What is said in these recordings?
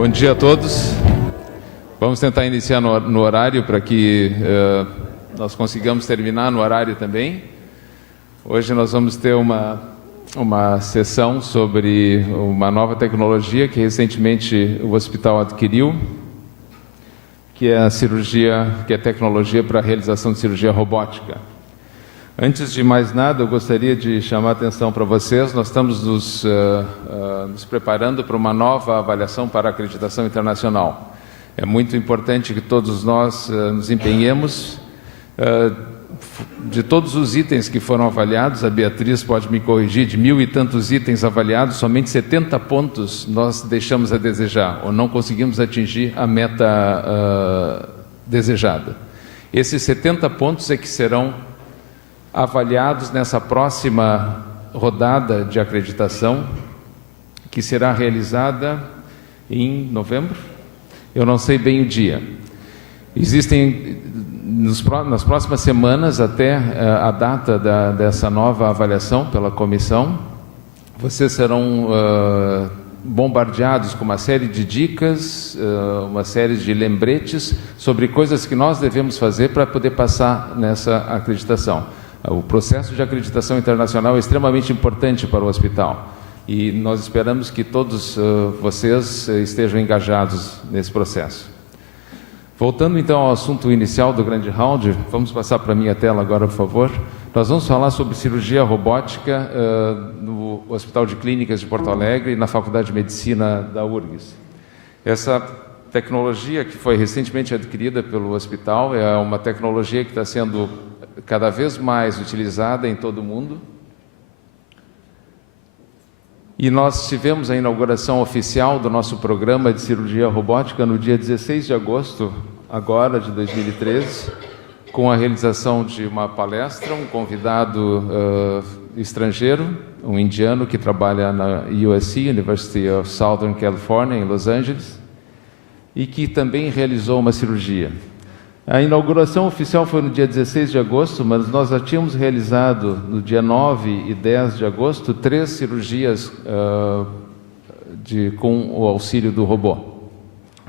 Bom dia a todos. Vamos tentar iniciar no horário para que nós consigamos terminar no horário também. Hoje nós vamos ter uma sessão sobre uma nova tecnologia que recentemente o hospital adquiriu, que é a cirurgia, que é tecnologia para a realização de cirurgia robótica. Antes de mais nada, eu gostaria de chamar a atenção para vocês. Nós estamos nos preparando para uma nova avaliação para a acreditação internacional. É muito importante que todos nós nos empenhemos. De todos os itens que foram avaliados, a Beatriz pode me corrigir, de 1000 e tantos itens avaliados, somente 70 pontos nós deixamos a desejar, ou não conseguimos atingir a meta desejada. Esses 70 pontos é que serão avaliados nessa próxima rodada de acreditação, que será realizada em novembro. Eu não sei bem o dia. Existem, nas próximas semanas, até a data dessa nova avaliação pela comissão, vocês serão bombardeados com uma série de dicas, uma série de lembretes sobre coisas que nós devemos fazer para poder passar nessa acreditação. O processo de acreditação internacional é extremamente importante para o hospital e nós esperamos que todos vocês estejam engajados nesse processo. Voltando então ao assunto inicial do grande round, vamos passar para a minha tela agora, por favor. Nós vamos falar sobre cirurgia robótica no Hospital de Clínicas de Porto Alegre e na Faculdade de Medicina da URGS. Essa tecnologia que foi recentemente adquirida pelo hospital é uma tecnologia que está sendo cada vez mais utilizada em todo o mundo. E nós tivemos a inauguração oficial do nosso programa de cirurgia robótica no dia 16 de agosto, agora de 2013, com a realização de uma palestra, um convidado estrangeiro, um indiano que trabalha na USC, University of Southern California, em Los Angeles, e que também realizou uma cirurgia. A inauguração oficial foi no dia 16 de agosto, mas nós já tínhamos realizado no dia 9 e 10 de agosto 3 cirurgias com o auxílio do robô,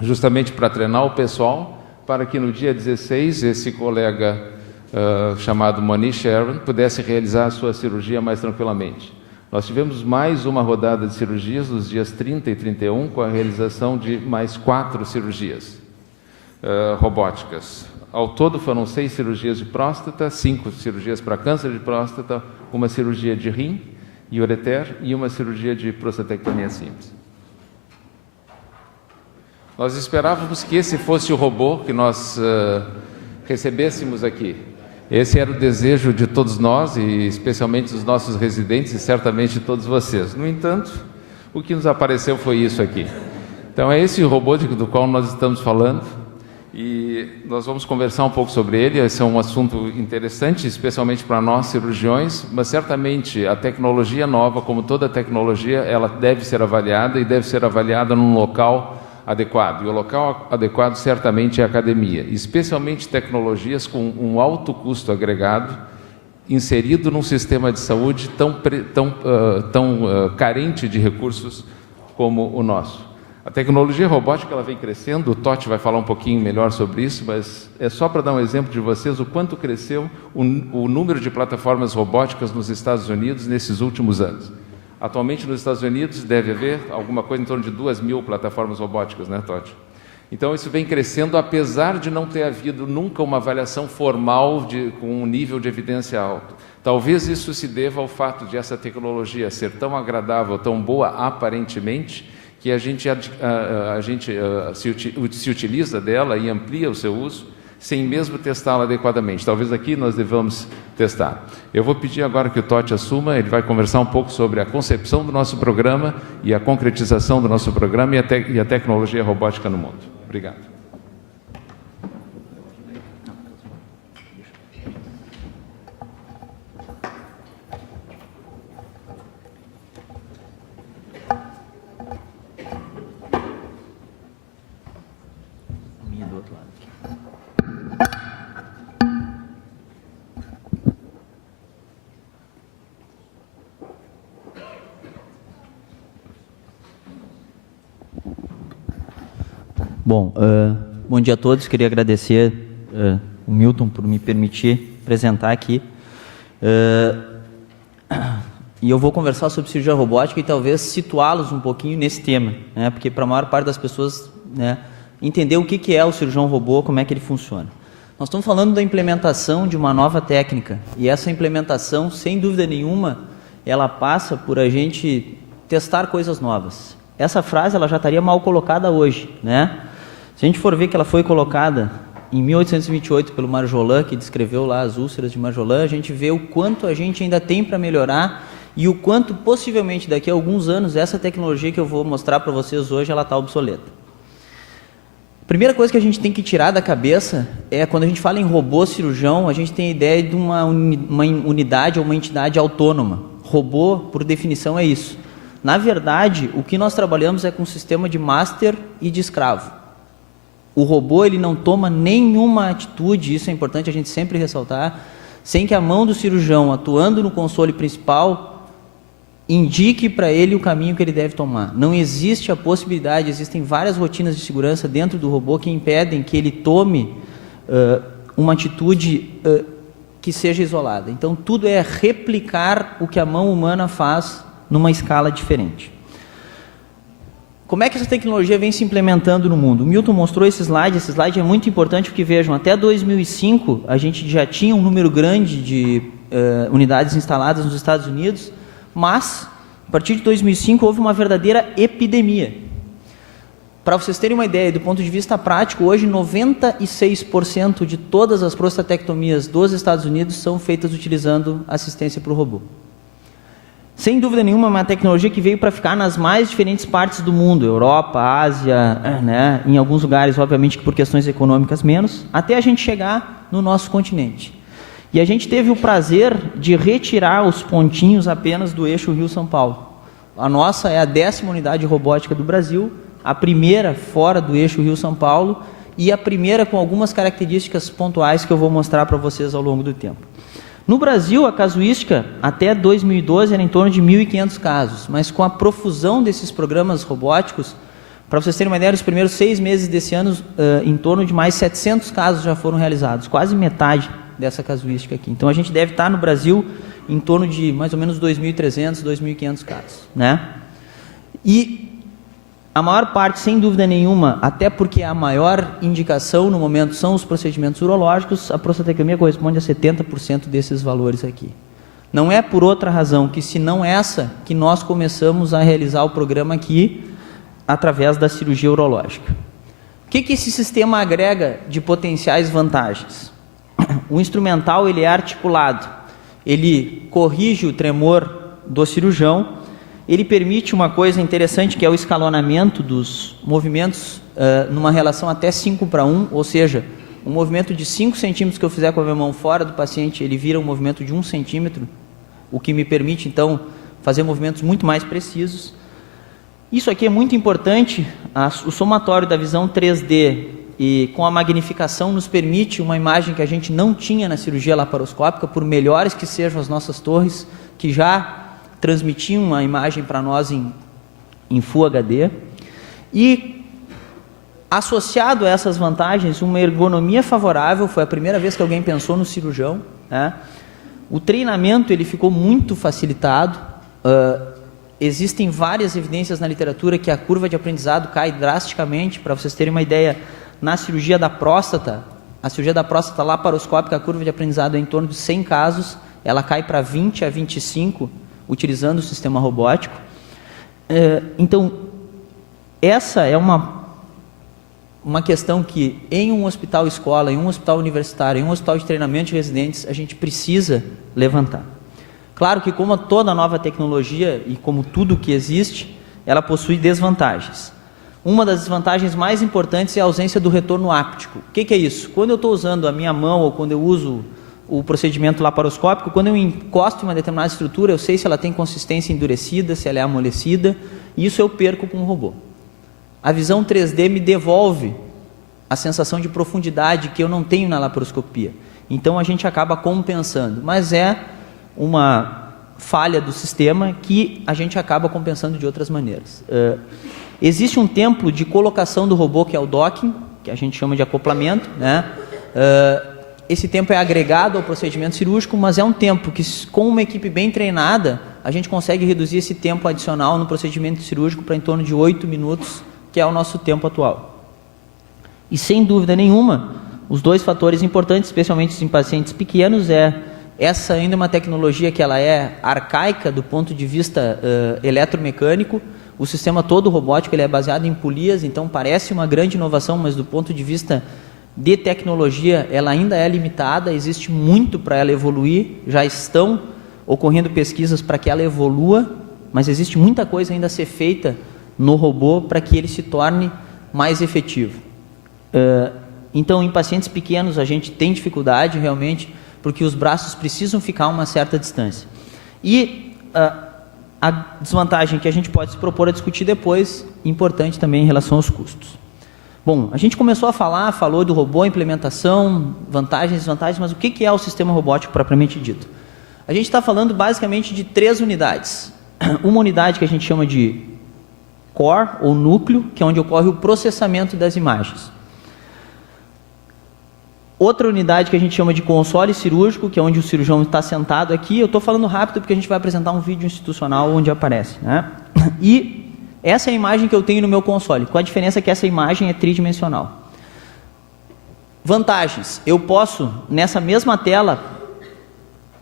justamente para treinar o pessoal, para que no dia 16 esse colega chamado Manish Aaron pudesse realizar a sua cirurgia mais tranquilamente. Nós tivemos mais uma rodada de cirurgias nos dias 30 e 31, com a realização de mais 4 cirurgias robóticas. Ao todo foram 6 cirurgias de próstata, 5 cirurgias para câncer de próstata, uma cirurgia de rim e ureter e uma cirurgia de prostatectomia simples. Nós esperávamos que esse fosse o robô que nós recebêssemos aqui. Esse era o desejo de todos nós e especialmente dos nossos residentes e certamente de todos vocês. No entanto, o que nos apareceu foi isso aqui. Então é esse robô do qual nós estamos falando. E nós vamos conversar um pouco sobre ele. Esse é um assunto interessante, especialmente para nós cirurgiões, mas certamente a tecnologia nova, como toda tecnologia, ela deve ser avaliada e deve ser avaliada num local adequado. E o local adequado certamente é a academia, especialmente tecnologias com um alto custo agregado, inserido num sistema de saúde tão carente de recursos como o nosso. A tecnologia robótica ela vem crescendo, o Totti vai falar um pouquinho melhor sobre isso, mas é só para dar um exemplo de vocês o quanto cresceu o número de plataformas robóticas nos Estados Unidos nesses últimos anos. Atualmente nos Estados Unidos deve haver alguma coisa em torno de 2.000 plataformas robóticas, né, Totti? Então isso vem crescendo apesar de não ter havido nunca uma avaliação formal com um nível de evidência alto. Talvez isso se deva ao fato de essa tecnologia ser tão agradável, tão boa aparentemente, que a gente se utiliza dela e amplia o seu uso, sem mesmo testá-la adequadamente. Talvez aqui nós devamos testar. Eu vou pedir agora que o Totti assuma, ele vai conversar um pouco sobre a concepção do nosso programa e a concretização do nosso programa e a tecnologia robótica no mundo. Obrigado. Bom, bom dia a todos. Queria agradecer o Milton por me permitir apresentar aqui. E eu vou conversar sobre cirurgia robótica e talvez situá-los um pouquinho nesse tema, né? Porque para a maior parte das pessoas, né, entender o que é o cirurgião robô, como é que ele funciona. Nós estamos falando da implementação de uma nova técnica e essa implementação, sem dúvida nenhuma, ela passa por a gente testar coisas novas. Essa frase ela já estaria mal colocada hoje, né? Se a gente for ver que ela foi colocada em 1828 pelo Marjolin, que descreveu lá as úlceras de Marjolin, a gente vê o quanto a gente ainda tem para melhorar e o quanto possivelmente daqui a alguns anos essa tecnologia que eu vou mostrar para vocês hoje ela está obsoleta. A primeira coisa que a gente tem que tirar da cabeça é quando a gente fala em robô cirurgião, a gente tem a ideia de uma unidade ou uma entidade autônoma. Robô, por definição, é isso. Na verdade, o que nós trabalhamos é com um sistema de master e de escravo. O robô ele não toma nenhuma atitude, isso é importante a gente sempre ressaltar, sem que a mão do cirurgião, atuando no console principal, indique para ele o caminho que ele deve tomar. Não existe a possibilidade, existem várias rotinas de segurança dentro do robô que impedem que ele tome uma atitude que seja isolada. Então, tudo é replicar o que a mão humana faz numa escala diferente. Como é que essa tecnologia vem se implementando no mundo? O Milton mostrou esse slide é muito importante porque, vejam, até 2005 a gente já tinha um número grande de unidades instaladas nos Estados Unidos, mas a partir de 2005 houve uma verdadeira epidemia. Para vocês terem uma ideia, do ponto de vista prático, hoje 96% de todas as prostatectomias dos Estados Unidos são feitas utilizando assistência para o robô. Sem dúvida nenhuma, é uma tecnologia que veio para ficar nas mais diferentes partes do mundo, Europa, Ásia, né? Em alguns lugares, obviamente, por questões econômicas menos, até a gente chegar no nosso continente. E a gente teve o prazer de retirar os pontinhos apenas do eixo Rio-São Paulo. A nossa é a 10ª unidade robótica do Brasil, a primeira fora do eixo Rio-São Paulo e a primeira com algumas características pontuais que eu vou mostrar para vocês ao longo do tempo. No Brasil, a casuística, até 2012, era em torno de 1.500 casos, mas com a profusão desses programas robóticos, para vocês terem uma ideia, nos primeiros 6 meses desse ano, em torno de mais 700 casos já foram realizados, quase metade dessa casuística aqui. Então, a gente deve estar no Brasil em torno de mais ou menos 2.300, 2.500 casos, né? E a maior parte, sem dúvida nenhuma, até porque a maior indicação no momento são os procedimentos urológicos, a prostatectomia corresponde a 70% desses valores aqui. Não é por outra razão que, se não essa, que nós começamos a realizar o programa aqui através da cirurgia urológica. O que esse sistema agrega de potenciais vantagens? O instrumental ele é articulado, ele corrige o tremor do cirurgião, ele permite uma coisa interessante que é o escalonamento dos movimentos numa relação até 5:1, ou seja, um movimento de 5 centímetros que eu fizer com a minha mão fora do paciente, ele vira um movimento de 1 centímetro, o que me permite então fazer movimentos muito mais precisos. Isso aqui é muito importante, o somatório da visão 3D e com a magnificação nos permite uma imagem que a gente não tinha na cirurgia laparoscópica, por melhores que sejam as nossas torres, que já transmitiam uma imagem para nós em Full HD. E associado a essas vantagens, uma ergonomia favorável, foi a primeira vez que alguém pensou no cirurgião, né? O treinamento ele ficou muito facilitado, existem várias evidências na literatura que a curva de aprendizado cai drasticamente. Para vocês terem uma ideia, na cirurgia da próstata, a cirurgia da próstata laparoscópica, a curva de aprendizado é em torno de 100 casos, ela cai para 20 a 25, utilizando o sistema robótico. Então, essa é uma questão que em um hospital escola, em um hospital universitário, em um hospital de treinamento de residentes, a gente precisa levantar. Claro que, como toda nova tecnologia e como tudo que existe, ela possui desvantagens. Uma das desvantagens mais importantes é a ausência do retorno áptico. O que é isso? Quando eu estou usando a minha mão ou quando eu uso o procedimento laparoscópico, quando eu encosto em uma determinada estrutura, eu sei se ela tem consistência endurecida, se ela é amolecida, e isso eu perco com o robô. A visão 3D me devolve a sensação de profundidade que eu não tenho na laparoscopia. Então a gente acaba compensando, mas é uma falha do sistema que a gente acaba compensando de outras maneiras. Existe um tempo de colocação do robô, que é o docking, que a gente chama de acoplamento, né? Esse tempo é agregado ao procedimento cirúrgico, mas é um tempo que, com uma equipe bem treinada, a gente consegue reduzir esse tempo adicional no procedimento cirúrgico para em torno de 8 minutos, que é o nosso tempo atual. E, sem dúvida nenhuma, os dois fatores importantes, especialmente em pacientes pequenos, essa ainda é uma tecnologia que ela é arcaica do ponto de vista eletromecânico. O sistema todo robótico ele é baseado em polias, então parece uma grande inovação, mas do ponto de vista de tecnologia, ela ainda é limitada, existe muito para ela evoluir, já estão ocorrendo pesquisas para que ela evolua, mas existe muita coisa ainda a ser feita no robô para que ele se torne mais efetivo. Então, em pacientes pequenos, a gente tem dificuldade realmente, porque os braços precisam ficar a uma certa distância. E a desvantagem que a gente pode se propor a discutir depois, importante também em relação aos custos. Bom, a gente começou a falou do robô, implementação, vantagens e desvantagens, mas o que é o sistema robótico propriamente dito? A gente está falando basicamente de 3 unidades. Uma unidade que a gente chama de core, ou núcleo, que é onde ocorre o processamento das imagens. Outra unidade que a gente chama de console cirúrgico, que é onde o cirurgião está sentado aqui. Eu estou falando rápido porque a gente vai apresentar um vídeo institucional onde aparece, né? E essa é a imagem que eu tenho no meu console, com a diferença que essa imagem é tridimensional. Vantagens: eu posso, nessa mesma tela,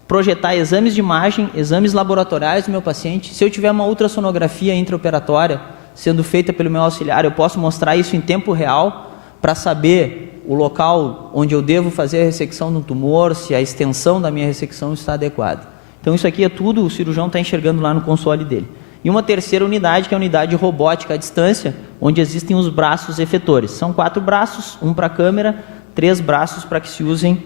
projetar exames de imagem, exames laboratoriais do meu paciente. Se eu tiver uma ultrassonografia intraoperatória sendo feita pelo meu auxiliar, eu posso mostrar isso em tempo real para saber o local onde eu devo fazer a ressecção do tumor, se a extensão da minha ressecção está adequada. Então isso aqui é tudo, o cirurgião está enxergando lá no console dele. E uma terceira unidade, que é a unidade robótica à distância, onde existem os braços efetores. São 4 braços, um para a câmera, 3 braços para que se usem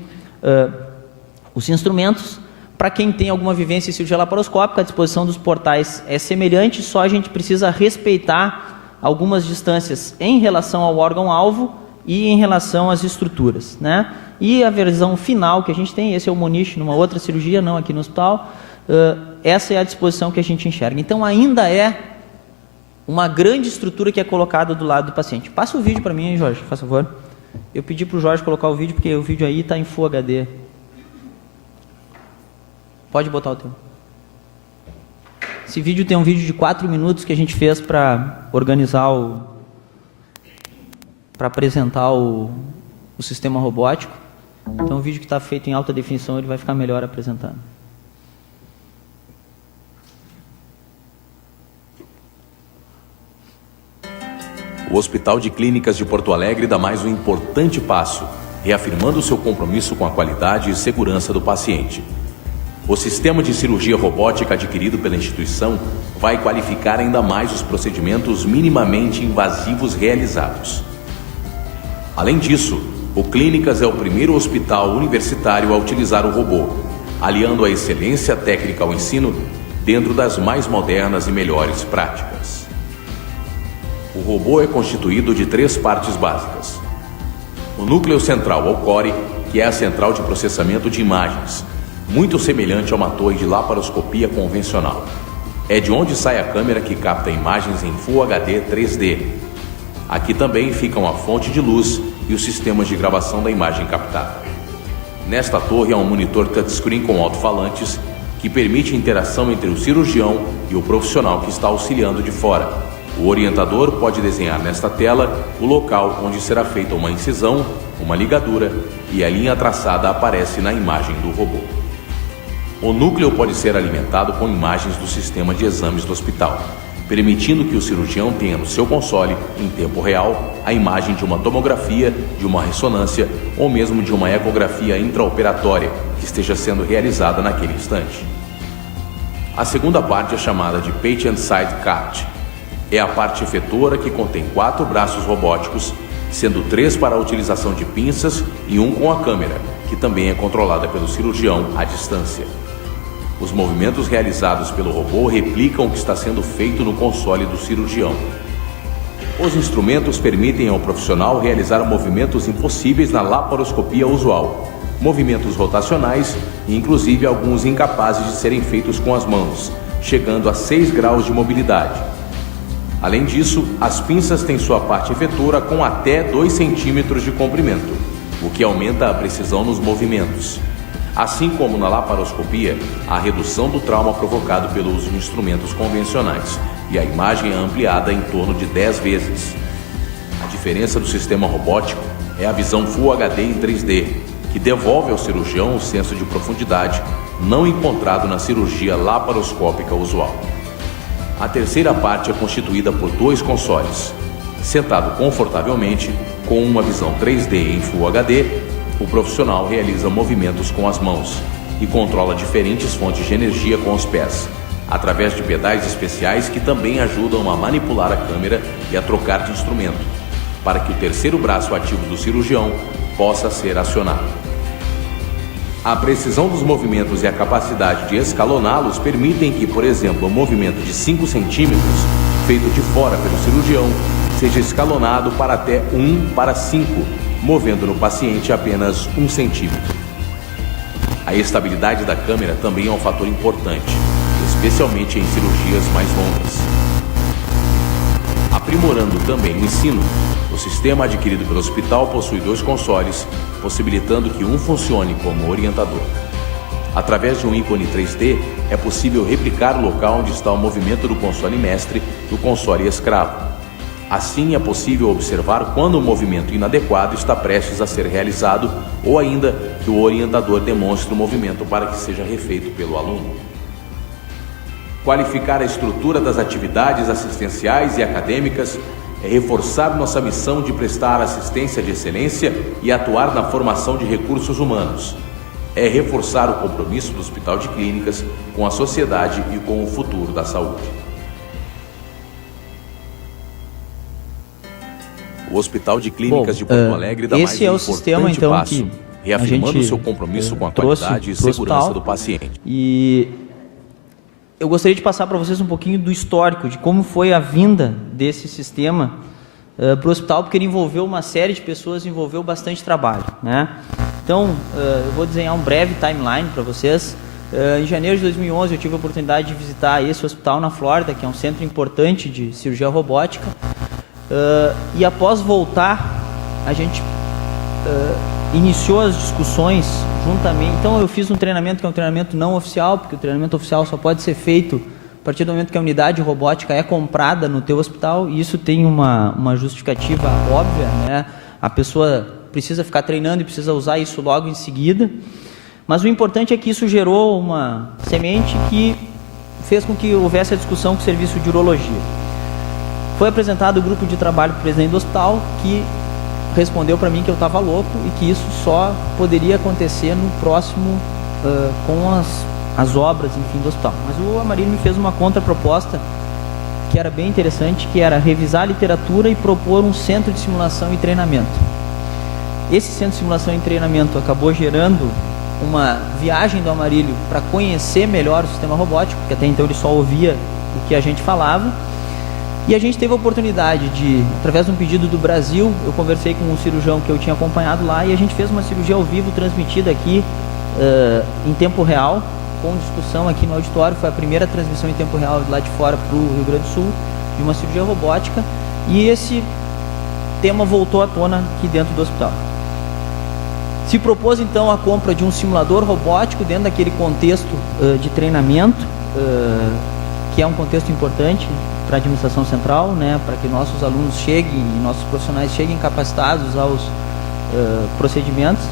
os instrumentos. Para quem tem alguma vivência em cirurgia laparoscópica, a disposição dos portais é semelhante, só a gente precisa respeitar algumas distâncias em relação ao órgão-alvo e em relação às estruturas, né? E a versão final que a gente tem, esse é o Moniche numa outra cirurgia, não aqui no hospital, essa é a disposição que a gente enxerga. Então ainda é uma grande estrutura que é colocada do lado do paciente. Passa o vídeo para mim, hein, Jorge, por favor. Eu pedi para o Jorge colocar o vídeo, porque o vídeo aí está em Full HD. Pode botar o teu. Esse vídeo tem um vídeo de 4 minutos que a gente fez para organizar para apresentar o sistema robótico. Então o vídeo que está feito em alta definição, ele vai ficar melhor apresentado. O Hospital de Clínicas de Porto Alegre dá mais um importante passo, reafirmando seu compromisso com a qualidade e segurança do paciente. O sistema de cirurgia robótica adquirido pela instituição vai qualificar ainda mais os procedimentos minimamente invasivos realizados. Além disso, o Clínicas é o primeiro hospital universitário a utilizar o robô, aliando a excelência técnica ao ensino dentro das mais modernas e melhores práticas. O robô é constituído de 3 partes básicas. O núcleo central, ou core, que é a central de processamento de imagens, muito semelhante a uma torre de laparoscopia convencional. É de onde sai a câmera que capta imagens em Full HD 3D. Aqui também ficam a fonte de luz e os sistemas de gravação da imagem captada. Nesta torre há um monitor touchscreen com alto-falantes que permite a interação entre o cirurgião e o profissional que está auxiliando de fora. O orientador pode desenhar nesta tela o local onde será feita uma incisão, uma ligadura, e a linha traçada aparece na imagem do robô. O núcleo pode ser alimentado com imagens do sistema de exames do hospital, permitindo que o cirurgião tenha no seu console, em tempo real, a imagem de uma tomografia, de uma ressonância ou mesmo de uma ecografia intraoperatória que esteja sendo realizada naquele instante. A segunda parte é chamada de Patient Side CAPT. É a parte efetora que contém 4 braços robóticos, sendo 3 para a utilização de pinças e 1 com a câmera, que também é controlada pelo cirurgião à distância. Os movimentos realizados pelo robô replicam o que está sendo feito no console do cirurgião. Os instrumentos permitem ao profissional realizar movimentos impossíveis na laparoscopia usual, movimentos rotacionais e inclusive alguns incapazes de serem feitos com as mãos, chegando a 6 graus de mobilidade. Além disso, as pinças têm sua parte efetora com até 2 centímetros de comprimento, o que aumenta a precisão nos movimentos. Assim como na laparoscopia, a redução do trauma provocado pelo uso de instrumentos convencionais e a imagem é ampliada em torno de 10 vezes. A diferença do sistema robótico é a visão Full HD em 3D, que devolve ao cirurgião o senso de profundidade não encontrado na cirurgia laparoscópica usual. A terceira parte é constituída por 2 consoles. Sentado confortavelmente, com uma visão 3D em Full HD, o profissional realiza movimentos com as mãos e controla diferentes fontes de energia com os pés, através de pedais especiais que também ajudam a manipular a câmera e a trocar de instrumento, para que o terceiro braço ativo do cirurgião possa ser acionado. A precisão dos movimentos e a capacidade de escaloná-los permitem que, por exemplo, um movimento de 5 centímetros, feito de fora pelo cirurgião, seja escalonado para até 1:5, movendo no paciente apenas 1 centímetro. A estabilidade da câmera também é um fator importante, especialmente em cirurgias mais longas. Aprimorando também o ensino, o sistema adquirido pelo hospital possui 2 consoles, possibilitando que um funcione como orientador. Através de um ícone 3D, é possível replicar o local onde está o movimento do console mestre do console escravo. Assim, é possível observar quando o movimento inadequado está prestes a ser realizado ou ainda que o orientador demonstre o movimento para que seja refeito pelo aluno. Qualificar a estrutura das atividades assistenciais e acadêmicas é reforçar nossa missão de prestar assistência de excelência e atuar na formação de recursos humanos. É reforçar o compromisso do Hospital de Clínicas com a sociedade e com o futuro da saúde. O Hospital de Clínicas de Porto Alegre dá mais um sistema, então, passo, reafirmando seu compromisso com a qualidade e segurança do paciente. E eu gostaria de passar para vocês um pouquinho do histórico, de como foi a vinda desse sistema para o hospital, porque ele envolveu uma série de pessoas, envolveu bastante trabalho, né? Então, eu vou desenhar um breve timeline para vocês. Em janeiro de 2011, eu tive a oportunidade de visitar esse hospital na Flórida, que é um centro importante de cirurgia robótica. E após voltar, a gente iniciou as discussões juntamente. Então eu fiz um treinamento que é um treinamento não oficial, porque o treinamento oficial só pode ser feito a partir do momento que a unidade robótica é comprada no teu hospital, e isso tem uma justificativa óbvia, né? A pessoa precisa ficar treinando e precisa usar isso logo em seguida, mas o importante é que isso gerou uma semente que fez com que houvesse a discussão com o serviço de urologia. Foi apresentado o grupo de trabalho para o presidente do hospital, que respondeu para mim que eu estava louco e que isso só poderia acontecer no próximo, com as obras, enfim, do hospital. Mas o Amarílio me fez uma contraproposta que era bem interessante, que era revisar a literatura e propor um centro de simulação e treinamento. Esse centro de simulação e treinamento acabou gerando uma viagem do Amarílio para conhecer melhor o sistema robótico, porque até então ele só ouvia o que a gente falava. E a gente teve a oportunidade de, através de um pedido do Brasil, eu conversei com um cirurgião que eu tinha acompanhado lá e a gente fez uma cirurgia ao vivo transmitida aqui em tempo real, com discussão aqui no auditório. Foi a primeira transmissão em tempo real lá de fora para o Rio Grande do Sul, de uma cirurgia robótica, e esse tema voltou à tona aqui dentro do hospital. Se propôs então a compra de um simulador robótico dentro daquele contexto de treinamento, que é um contexto importante para a administração central, né, para que nossos alunos cheguem, nossos profissionais cheguem capacitados aos procedimentos.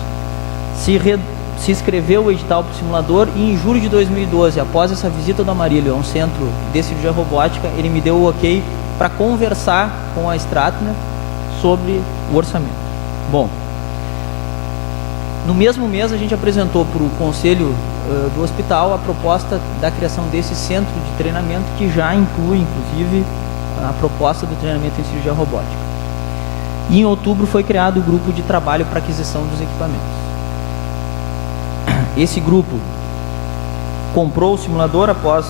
Se inscreveu o edital para o simulador e em julho de 2012, após essa visita do Amarílio a um centro de cirurgia robótica, ele me deu o ok para conversar com a Stratner sobre o orçamento. Bom, no mesmo mês a gente apresentou para o conselho do hospital a proposta da criação desse centro de treinamento, que já inclui, inclusive, a proposta do treinamento em cirurgia robótica. E em outubro foi criado o grupo de trabalho para aquisição dos equipamentos. Esse grupo comprou o simulador após,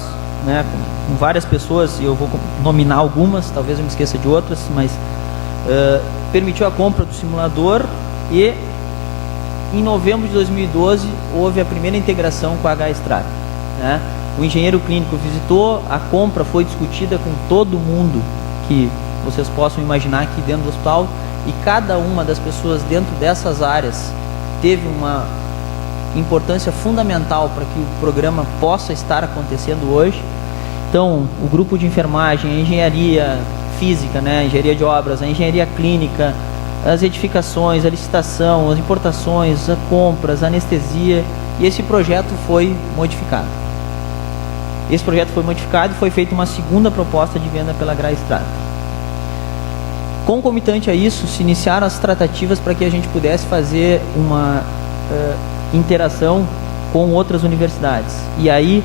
né, com várias pessoas, e eu vou nominar algumas, talvez eu me esqueça de outras, mas permitiu a compra do simulador, e em novembro de 2012 houve a primeira integração com a H-Strat, né? O engenheiro clínico visitou, a compra foi discutida com todo mundo que vocês possam imaginar aqui dentro do hospital, e cada uma das pessoas dentro dessas áreas teve uma importância fundamental para que o programa possa estar acontecendo hoje. Então, o grupo de enfermagem, a engenharia física, né, a engenharia de obras, a engenharia clínica, as edificações, a licitação, as importações, as compras, a anestesia, e esse projeto foi modificado. Esse projeto foi modificado e foi feita uma segunda proposta de venda pela Gra Estrada. Concomitante a isso, se iniciaram as tratativas para que a gente pudesse fazer uma interação com outras universidades. E aí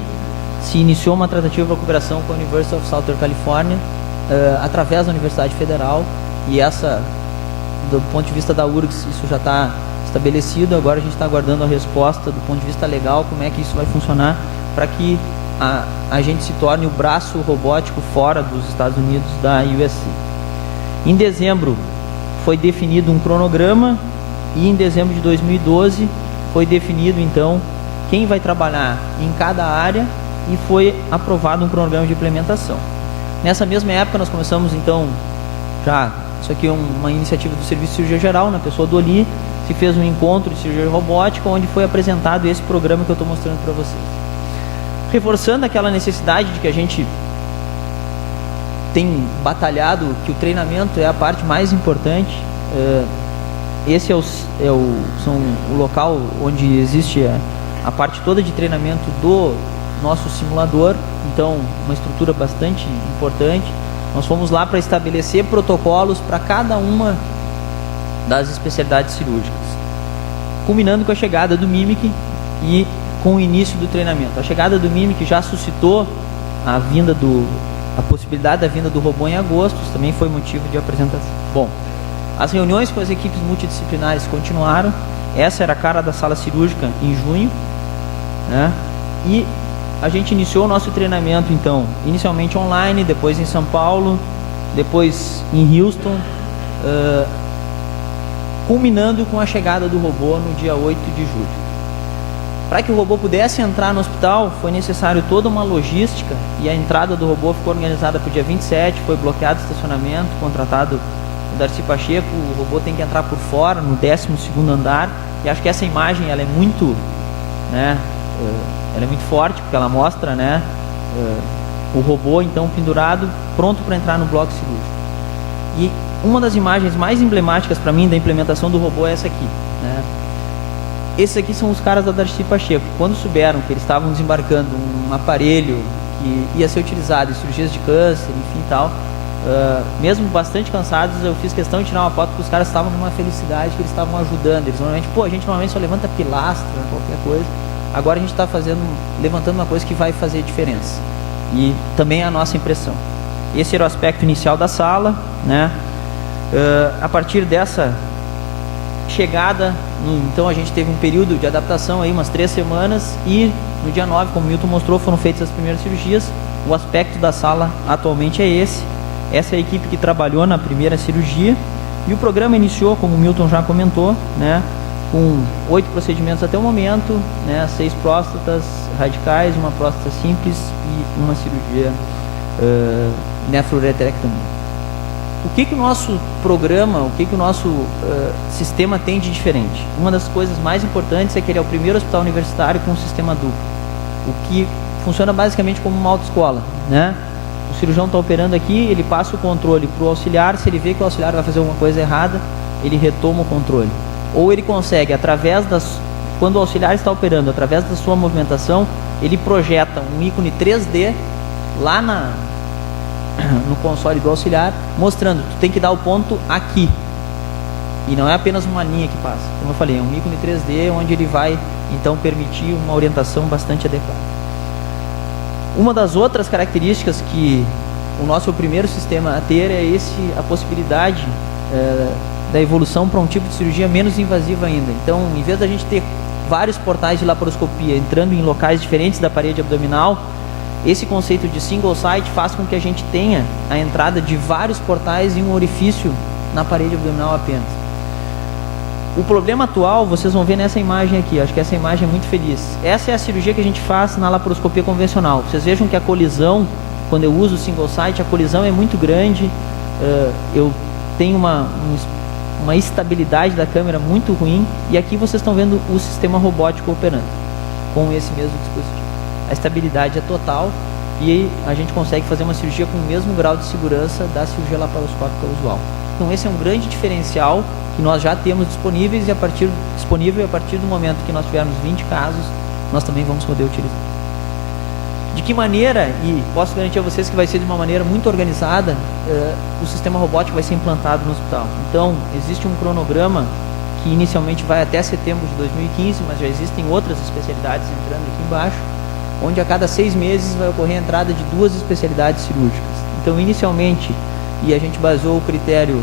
se iniciou uma tratativa para cooperação com a University of Southern California, através da Universidade Federal, e essa, do ponto de vista da URGS, isso já está estabelecido. Agora a gente está aguardando a resposta do ponto de vista legal, como é que isso vai funcionar, para que a gente se torne o braço robótico fora dos Estados Unidos da USC. Em dezembro foi definido um cronograma, e em dezembro de 2012 foi definido então quem vai trabalhar em cada área, e foi aprovado um cronograma de implementação. Nessa mesma época nós começamos então, isso aqui é uma iniciativa do Serviço de Cirurgia Geral, na pessoa do Oli, se fez um encontro de cirurgia robótica, onde foi apresentado esse programa que eu estou mostrando para vocês. Reforçando aquela necessidade de que a gente tem batalhado, que o treinamento é a parte mais importante. Esse é o local onde existe a parte toda de treinamento do nosso simulador, então uma estrutura bastante importante. Nós fomos lá para estabelecer protocolos para cada uma das especialidades cirúrgicas, culminando com a chegada do MIMIC e com o início do treinamento. A chegada do MIMIC já suscitou a possibilidade da vinda do robô em agosto, isso também foi motivo de apresentação. Bom, as reuniões com as equipes multidisciplinares continuaram. Essa era a cara da sala cirúrgica em junho, né? E a gente iniciou o nosso treinamento então, inicialmente online, depois em São Paulo, depois em Houston, culminando com a chegada do robô no dia 8 de julho. Para que o robô pudesse entrar no hospital, foi necessário toda uma logística, e a entrada do robô ficou organizada para o dia 27, foi bloqueado o estacionamento, contratado o Darcy Pacheco. O robô tem que entrar por fora, no 12º andar, e acho que essa imagem ela é muito, né, ela é muito forte, porque ela mostra, né, o robô então pendurado, pronto para entrar no bloco cirúrgico. E uma das imagens mais emblemáticas para mim da implementação do robô é essa aqui, né? Esses aqui são os caras da Darcy Pacheco. Quando souberam que eles estavam desembarcando um aparelho que ia ser utilizado em cirurgias de câncer, enfim tal, mesmo bastante cansados, eu fiz questão de tirar uma foto, porque os caras estavam numa felicidade, que eles estavam ajudando. Eles normalmente, a gente normalmente só levanta pilastra, qualquer coisa. Agora a gente está levantando uma coisa que vai fazer diferença. E também é a nossa impressão. Esse era o aspecto inicial da sala, né? A partir dessa chegada, então a gente teve um período de adaptação aí, umas 3 semanas, e no dia 9, como o Milton mostrou, foram feitas as primeiras cirurgias. O aspecto da sala atualmente é esse. Essa é a equipe que trabalhou na primeira cirurgia, e o programa iniciou, como o Milton já comentou, né, com 8 procedimentos até o momento, né, 6 próstatas radicais, uma próstata simples e uma cirurgia nefroureterectomia. O que o nosso programa, o que o nosso sistema tem de diferente? Uma das coisas mais importantes é que ele é o primeiro hospital universitário com um sistema duplo, o que funciona basicamente como uma autoescola, né? O cirurgião está operando aqui, ele passa o controle para o auxiliar. Se ele vê que o auxiliar vai fazer alguma coisa errada, ele retoma o controle. Ou ele consegue, quando o auxiliar está operando, através da sua movimentação, ele projeta um ícone 3D lá no console do auxiliar, mostrando, tu tem que dar o ponto aqui. E não é apenas uma linha que passa. Como eu falei, é um ícone 3D onde ele vai, então, permitir uma orientação bastante adequada. Uma das outras características que o nosso primeiro sistema a ter é a possibilidade da evolução para um tipo de cirurgia menos invasiva ainda. Então, em vez da gente ter vários portais de laparoscopia entrando em locais diferentes da parede abdominal, esse conceito de single site faz com que a gente tenha a entrada de vários portais em um orifício na parede abdominal apenas. O problema atual, vocês vão ver nessa imagem aqui, acho que essa imagem é muito feliz. Essa é a cirurgia que a gente faz na laparoscopia convencional. Vocês vejam que a colisão, quando eu uso o single site, a colisão é muito grande, eu tenho uma estabilidade da câmera muito ruim, e aqui vocês estão vendo o sistema robótico operando com esse mesmo dispositivo. A estabilidade é total e a gente consegue fazer uma cirurgia com o mesmo grau de segurança da cirurgia laparoscópica usual. Então esse é um grande diferencial que nós já temos disponíveis, e a partir do momento que nós tivermos 20 casos, nós também vamos poder utilizar. De que maneira, e posso garantir a vocês que vai ser de uma maneira muito organizada, o sistema robótico vai ser implantado no hospital. Então, existe um cronograma que inicialmente vai até setembro de 2015, mas já existem outras especialidades entrando aqui embaixo, onde a cada 6 meses vai ocorrer a entrada de 2 especialidades cirúrgicas. Então, inicialmente, e a gente baseou o critério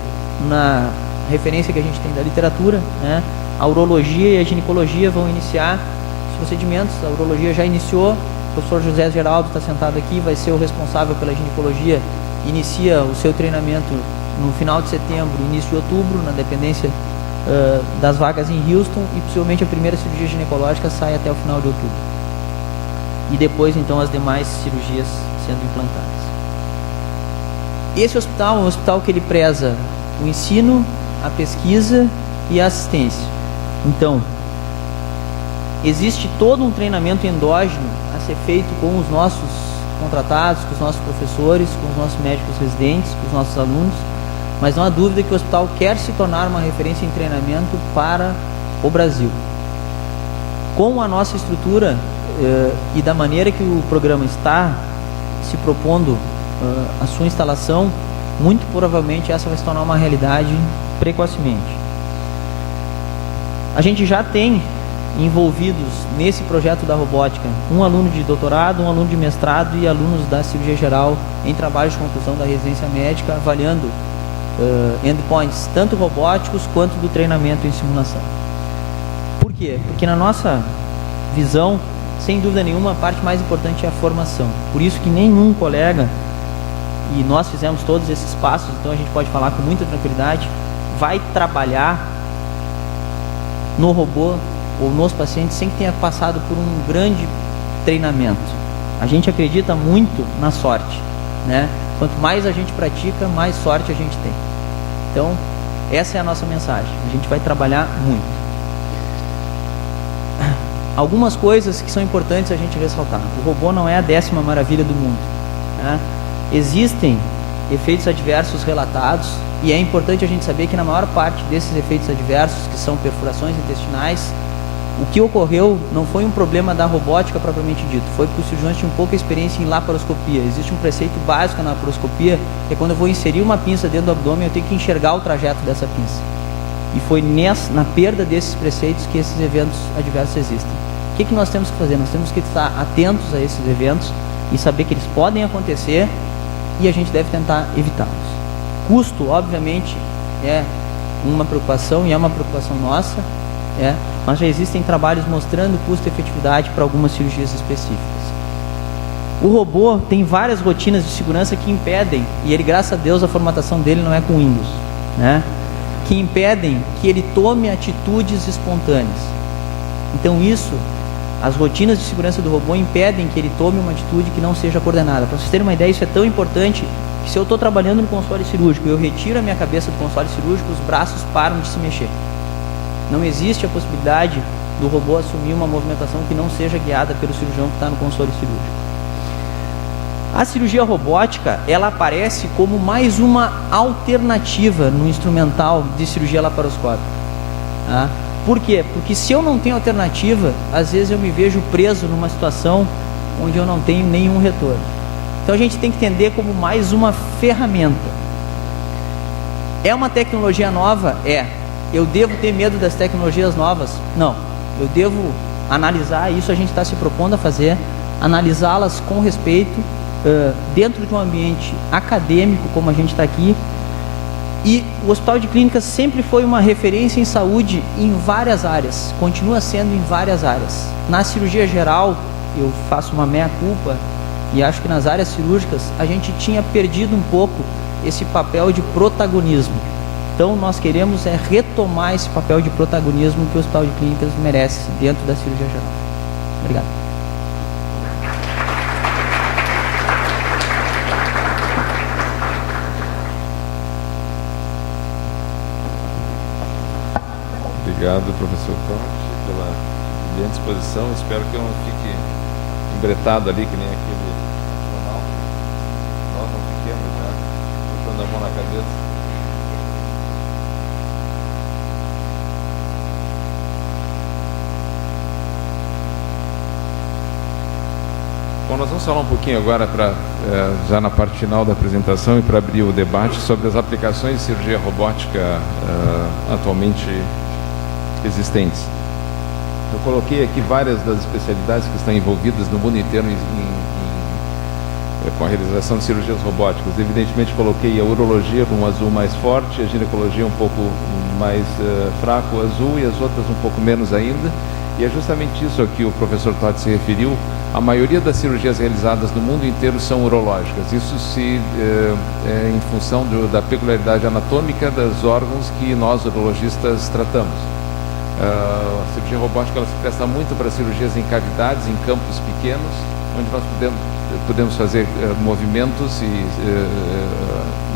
na referência que a gente tem da literatura, né, a urologia e a ginecologia vão iniciar os procedimentos. A urologia já iniciou. O professor José Geraldo está sentado aqui, vai ser o responsável pela ginecologia, inicia o seu treinamento no final de setembro, início de outubro, na dependência das vagas em Houston, e possivelmente a primeira cirurgia ginecológica sai até o final de outubro. E depois, então, as demais cirurgias sendo implantadas. Esse hospital é um hospital que ele preza o ensino, a pesquisa e a assistência. Então, existe todo um treinamento endógeno a ser feito com os nossos contratados, com os nossos professores, com os nossos médicos residentes, com os nossos alunos, mas não há dúvida que o hospital quer se tornar uma referência em treinamento para o Brasil. Com a nossa estrutura e da maneira que o programa está se propondo a sua instalação, muito provavelmente essa vai se tornar uma realidade precocemente. A gente já tem envolvidos nesse projeto da robótica um aluno de doutorado, um aluno de mestrado e alunos da cirurgia geral em trabalho de conclusão da residência médica, avaliando endpoints tanto robóticos quanto do treinamento em simulação. Por quê? Porque na nossa visão, sem dúvida nenhuma, a parte mais importante é a formação. Por isso que nenhum colega, e nós fizemos todos esses passos, então a gente pode falar com muita tranquilidade, vai trabalhar no robô ou nos pacientes sem que tenha passado por um grande treinamento. A gente acredita muito na sorte, né? Quanto mais a gente pratica, mais sorte a gente tem. Então, essa é a nossa mensagem. A gente vai trabalhar muito. Algumas coisas que são importantes a gente ressaltar. O robô não é a 10ª maravilha do mundo, né? Existem efeitos adversos relatados, e é importante a gente saber que na maior parte desses efeitos adversos, que são perfurações intestinais, o que ocorreu não foi um problema da robótica propriamente dito, foi porque os cirurgiões tinham pouca experiência em laparoscopia. Existe um preceito básico na laparoscopia, que é quando eu vou inserir uma pinça dentro do abdômen, eu tenho que enxergar o trajeto dessa pinça. E foi na perda desses preceitos que esses eventos adversos existem. O que nós temos que fazer? Nós temos que estar atentos a esses eventos e saber que eles podem acontecer, e a gente deve tentar evitá-los. Custo, obviamente, é uma preocupação, e é uma preocupação nossa, mas já existem trabalhos mostrando custo e efetividade para algumas cirurgias específicas. O robô tem várias rotinas de segurança que impedem, e ele, graças a Deus, a formatação dele não é com Windows, né? Que impedem que ele tome atitudes espontâneas. Então as rotinas de segurança do robô impedem que ele tome uma atitude que não seja coordenada. Para vocês terem uma ideia, isso é tão importante que se eu estou trabalhando no consultório cirúrgico e eu retiro a minha cabeça do consultório cirúrgico, os braços param de se mexer. Não existe a possibilidade do robô assumir uma movimentação que não seja guiada pelo cirurgião que está no consultório cirúrgico. A cirurgia robótica, ela aparece como mais uma alternativa no instrumental de cirurgia laparoscópica. Tá? Por quê? Porque se eu não tenho alternativa, às vezes eu me vejo preso numa situação onde eu não tenho nenhum retorno. Então a gente tem que entender como mais uma ferramenta. É uma tecnologia nova? É. Eu devo ter medo das tecnologias novas? Não. Eu devo analisar, isso a gente está se propondo a fazer, analisá-las com respeito, dentro de um ambiente acadêmico, como a gente está aqui. E o Hospital de Clínicas sempre foi uma referência em saúde em várias áreas, continua sendo em várias áreas. Na cirurgia geral, eu faço uma meia-culpa, e acho que nas áreas cirúrgicas a gente tinha perdido um pouco esse papel de protagonismo. Então nós queremos retomar esse papel de protagonismo que o Hospital de Clínicas merece dentro da cirurgia geral. Obrigado. Obrigado, professor Totti, pela brilhante exposição. Espero que eu não fique embretado ali, que nem aquele astronauta. Nós não fiquemos já, botando a mão na cabeça. Bom, nós vamos falar um pouquinho agora, já na parte final da apresentação e para abrir o debate sobre as aplicações de cirurgia robótica atualmente existentes. Eu coloquei aqui várias das especialidades que estão envolvidas no mundo inteiro com a realização de cirurgias robóticas. Evidentemente, coloquei a urologia com um azul mais forte, a ginecologia um pouco mais fraco, azul, e as outras um pouco menos ainda. E é justamente isso a que o professor Totti se referiu. A maioria das cirurgias realizadas no mundo inteiro são urológicas. Isso é em função da peculiaridade anatômica dos órgãos que nós, urologistas, tratamos. A cirurgia robótica ela se presta muito para cirurgias em cavidades, em campos pequenos, onde nós podemos fazer movimentos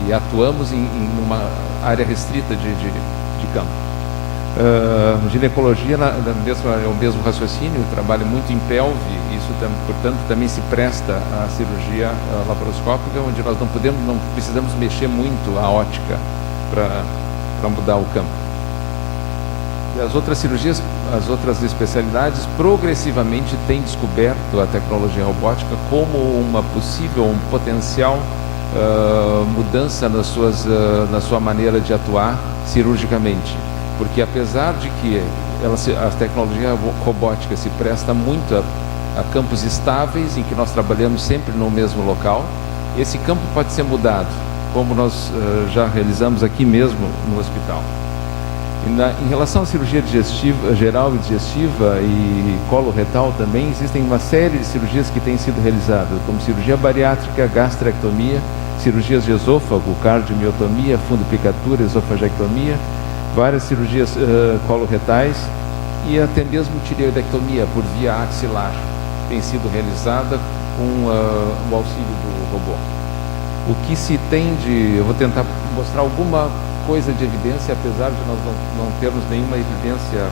e atuamos em uma área restrita de campo. Ginecologia é o mesmo raciocínio, trabalha muito em pelve, isso portanto também se presta à cirurgia laparoscópica, onde nós não precisamos mexer muito a ótica para mudar o campo. E as outras cirurgias, as outras especialidades, progressivamente têm descoberto a tecnologia robótica como uma possível, um potencial mudança na sua maneira de atuar cirurgicamente. Porque apesar de que a tecnologia robótica se presta muito a campos estáveis, em que nós trabalhamos sempre no mesmo local, esse campo pode ser mudado, como nós já realizamos aqui mesmo no hospital. Em relação à cirurgia digestiva, geral e digestiva e colo-retal também, existem uma série de cirurgias que têm sido realizadas, como cirurgia bariátrica, gastrectomia, cirurgias de esôfago, cardiomiotomia, fundoplicatura, esofagectomia, várias cirurgias colo-retais e até mesmo tireoidectomia por via axilar tem sido realizada com o auxílio do robô. O que se tem eu vou tentar mostrar alguma coisa de evidência, apesar de nós não termos nenhuma evidência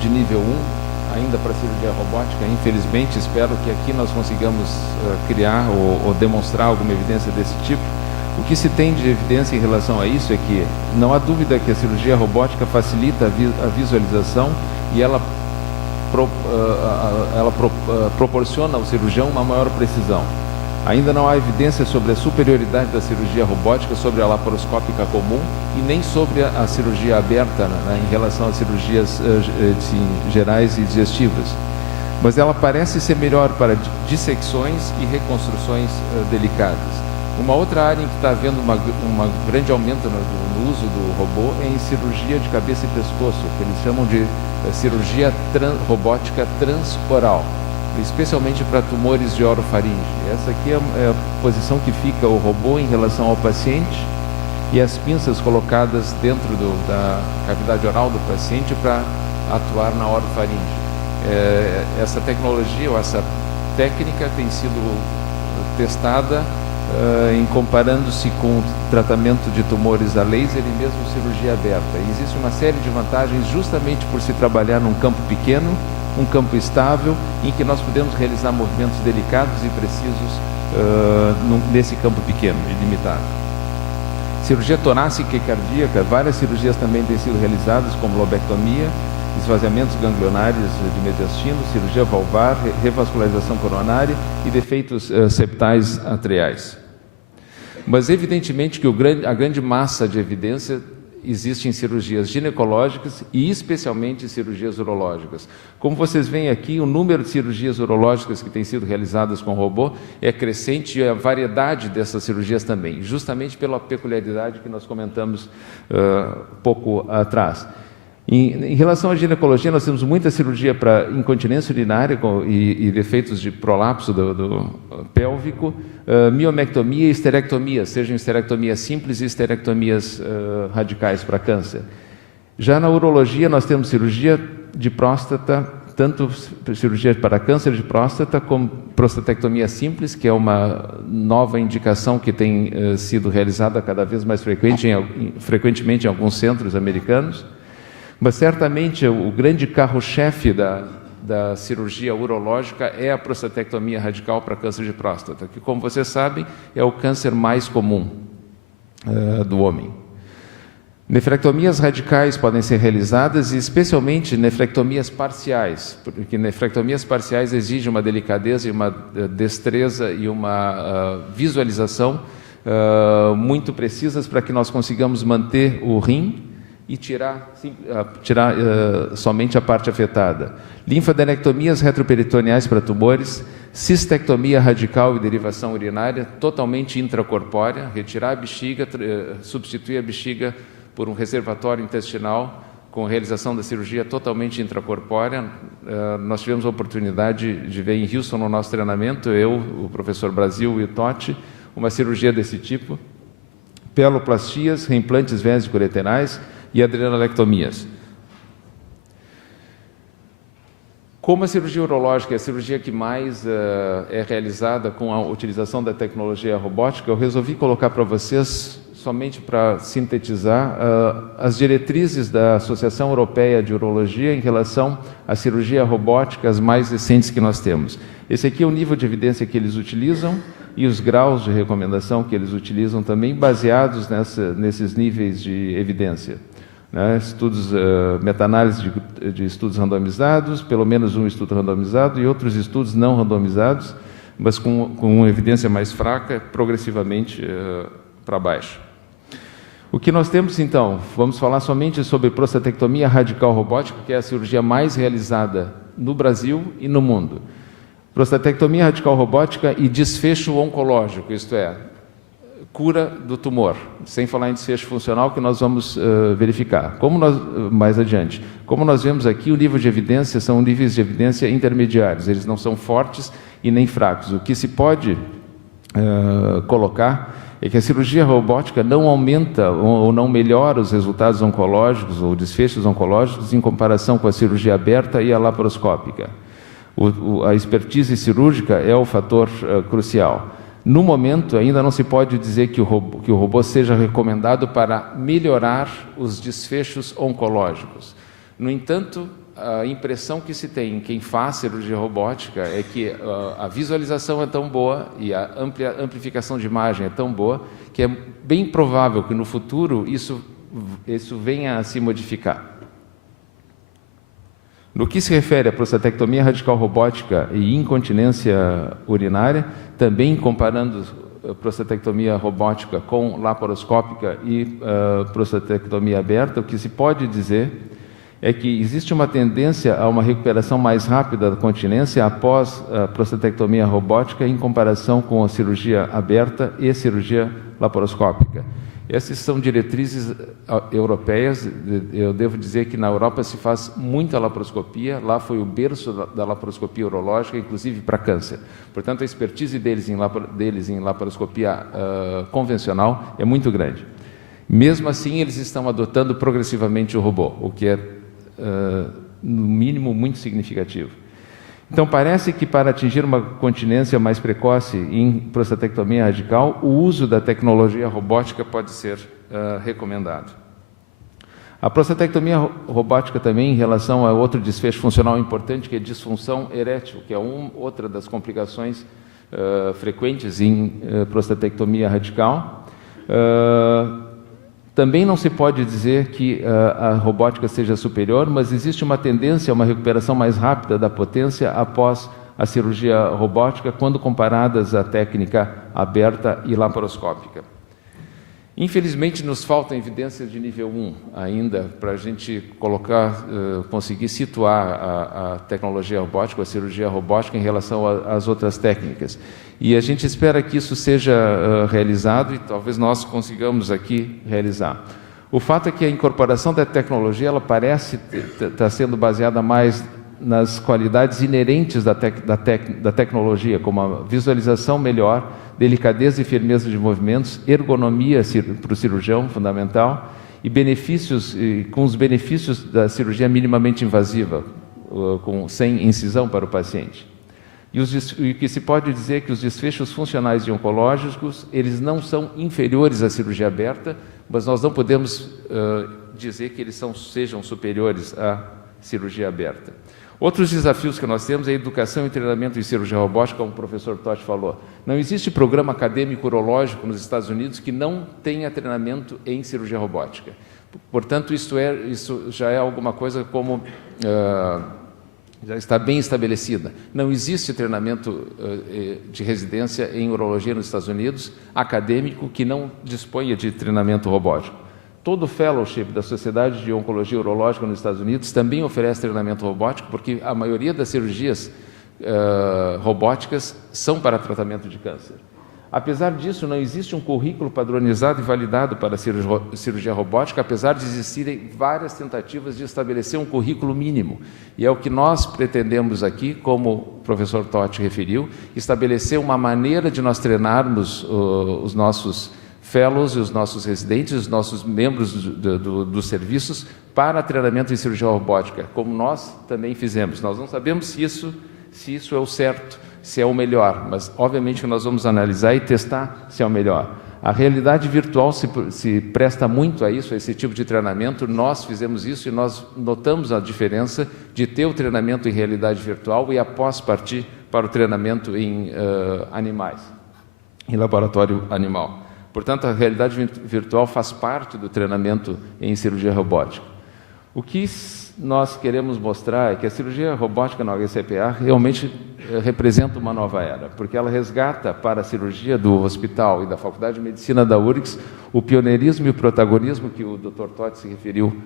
de nível 1 ainda para cirurgia robótica, infelizmente. Espero que aqui nós consigamos criar ou demonstrar alguma evidência desse tipo. O que se tem de evidência em relação a isso é que não há dúvida que a cirurgia robótica facilita a visualização e ela proporciona ao cirurgião uma maior precisão. Ainda não há evidência sobre a superioridade da cirurgia robótica sobre a laparoscópica comum e nem sobre a cirurgia aberta em relação às cirurgias gerais e digestivas. Mas ela parece ser melhor para dissecções e reconstruções delicadas. Uma outra área em que está havendo um grande aumento no uso do robô é em cirurgia de cabeça e pescoço, que eles chamam de cirurgia robótica transoral, especialmente para tumores de orofaringe. Essa aqui é a posição que fica o robô em relação ao paciente e as pinças colocadas dentro da cavidade oral do paciente para atuar na orofaringe. Essa tecnologia ou essa técnica tem sido testada em comparando-se com o tratamento de tumores a laser e mesmo cirurgia aberta. E existe uma série de vantagens justamente por se trabalhar num campo pequeno, um campo estável, em que nós podemos realizar movimentos delicados e precisos nesse campo pequeno e limitado. Cirurgia torácica e cardíaca, várias cirurgias também têm sido realizadas, como lobectomia, esvaziamentos ganglionares de mediastino, cirurgia valvar, revascularização coronária e defeitos septais atriais. Mas evidentemente que a grande massa de evidência existe em cirurgias ginecológicas e especialmente cirurgias urológicas. Como vocês veem aqui, o número de cirurgias urológicas que têm sido realizadas com robô é crescente e a variedade dessas cirurgias também, justamente pela peculiaridade que nós comentamos pouco atrás. Em relação à ginecologia, nós temos muita cirurgia para incontinência urinária e defeitos de prolapso do pélvico, miomectomia e esterectomia, sejam esterectomias simples e esterectomias radicais para câncer. Já na urologia, nós temos cirurgia de próstata, tanto cirurgia para câncer de próstata como prostatectomia simples, que é uma nova indicação que tem sido realizada cada vez mais frequentemente em alguns centros americanos. Mas certamente o grande carro-chefe da cirurgia urológica é a prostatectomia radical para câncer de próstata, que, como vocês sabem, é o câncer mais comum do homem. Nefrectomias radicais podem ser realizadas, e especialmente nefrectomias parciais, porque nefrectomias parciais exigem uma delicadeza e uma destreza e uma visualização muito precisas para que nós consigamos manter o rim e tirar somente a parte afetada. Linfadenectomias retroperitoneais para tumores, cistectomia radical e derivação urinária totalmente intracorpórea, retirar a bexiga, substituir a bexiga por um reservatório intestinal com realização da cirurgia totalmente intracorpórea. Nós tivemos a oportunidade de ver em Houston, no nosso treinamento, eu, o professor Brasil e o Totti, uma cirurgia desse tipo, peloplastias, reimplantes vésico-ureterais e adrenalectomias. Como a cirurgia urológica é a cirurgia que mais é realizada com a utilização da tecnologia robótica, eu resolvi colocar para vocês, somente para sintetizar, as diretrizes da Associação Europeia de Urologia em relação à cirurgia robótica, as mais recentes que nós temos. Esse aqui é o nível de evidência que eles utilizam e os graus de recomendação que eles utilizam também, baseados nesses níveis de evidência. Estudos, meta-análise de estudos randomizados, pelo menos um estudo randomizado e outros estudos não randomizados, mas com uma evidência mais fraca, progressivamente para baixo. O que nós temos, então, vamos falar somente sobre prostatectomia radical robótica, que é a cirurgia mais realizada no Brasil e no mundo. Prostatectomia radical robótica e desfecho oncológico, isto é, cura do tumor, sem falar em desfecho funcional, que nós vamos verificar. Mais adiante. Como nós vemos aqui, o nível de evidência são níveis de evidência intermediários, eles não são fortes e nem fracos. O que se pode colocar é que a cirurgia robótica não aumenta ou não melhora os resultados oncológicos ou desfechos oncológicos em comparação com a cirurgia aberta e a laparoscópica. A expertise cirúrgica é o fator crucial. No momento, ainda não se pode dizer que o robô seja recomendado para melhorar os desfechos oncológicos. No entanto, a impressão que se tem em quem faz cirurgia robótica é que a visualização é tão boa e a amplificação de imagem é tão boa que é bem provável que no futuro isso venha a se modificar. No que se refere à prostatectomia radical robótica e incontinência urinária, também comparando prostatectomia robótica com laparoscópica e prostatectomia aberta, o que se pode dizer é que existe uma tendência a uma recuperação mais rápida da continência após a prostatectomia robótica em comparação com a cirurgia aberta e cirurgia laparoscópica. Essas são diretrizes europeias. Eu devo dizer que na Europa se faz muita laparoscopia, lá foi o berço da laparoscopia urológica, inclusive para câncer. Portanto, a expertise deles em laparoscopia convencional é muito grande. Mesmo assim, eles estão adotando progressivamente o robô, o que é, no mínimo, muito significativo. Então, parece que para atingir uma continência mais precoce em prostatectomia radical, o uso da tecnologia robótica pode ser recomendado. A prostatectomia robótica também, em relação a outro desfecho funcional importante, que é disfunção erétil, que é outra das complicações frequentes em prostatectomia radical. Também não se pode dizer que a robótica seja superior, mas existe uma tendência a uma recuperação mais rápida da potência após a cirurgia robótica, quando comparadas à técnica aberta e laparoscópica. Infelizmente, nos faltam evidências de nível 1 ainda para a gente conseguir situar a tecnologia robótica, a cirurgia robótica em relação às outras técnicas. E a gente espera que isso seja realizado e talvez nós consigamos aqui realizar. O fato é que a incorporação da tecnologia ela parece estar sendo baseada mais nas qualidades inerentes da tecnologia, como a visualização melhor, delicadeza e firmeza de movimentos, ergonomia para o cirurgião, fundamental, e benefícios, com os benefícios da cirurgia minimamente invasiva, sem incisão para o paciente. E o que se pode dizer é que os desfechos funcionais e oncológicos, eles não são inferiores à cirurgia aberta, mas nós não podemos dizer que eles sejam superiores à cirurgia aberta. Outros desafios que nós temos é a educação e treinamento em cirurgia robótica, como o professor Totti falou. Não existe programa acadêmico urológico nos Estados Unidos que não tenha treinamento em cirurgia robótica. Portanto, isso já é alguma coisa como já está bem estabelecida. Não existe treinamento de residência em urologia nos Estados Unidos acadêmico que não disponha de treinamento robótico. Todo o fellowship da Sociedade de Oncologia Urológica nos Estados Unidos também oferece treinamento robótico, porque a maioria das cirurgias robóticas são para tratamento de câncer. Apesar disso, não existe um currículo padronizado e validado para a cirurgia robótica, apesar de existirem várias tentativas de estabelecer um currículo mínimo. E é o que nós pretendemos aqui, como o professor Totti referiu, estabelecer uma maneira de nós treinarmos os nossos fellows e os nossos residentes, os nossos membros dos serviços para treinamento em cirurgia robótica, como nós também fizemos. Nós não sabemos se isso é o certo, se é o melhor, mas obviamente nós vamos analisar e testar se é o melhor. A realidade virtual se presta muito a isso, a esse tipo de treinamento. Nós fizemos isso e nós notamos a diferença de ter o treinamento em realidade virtual e após partir para o treinamento em animais, em laboratório animal. Portanto, a realidade virtual faz parte do treinamento em cirurgia robótica. O que nós queremos mostrar é que a cirurgia robótica no HCPA realmente representa uma nova era, porque ela resgata para a cirurgia do hospital e da Faculdade de Medicina da URGS o pioneirismo e o protagonismo que o Dr. Totti se referiu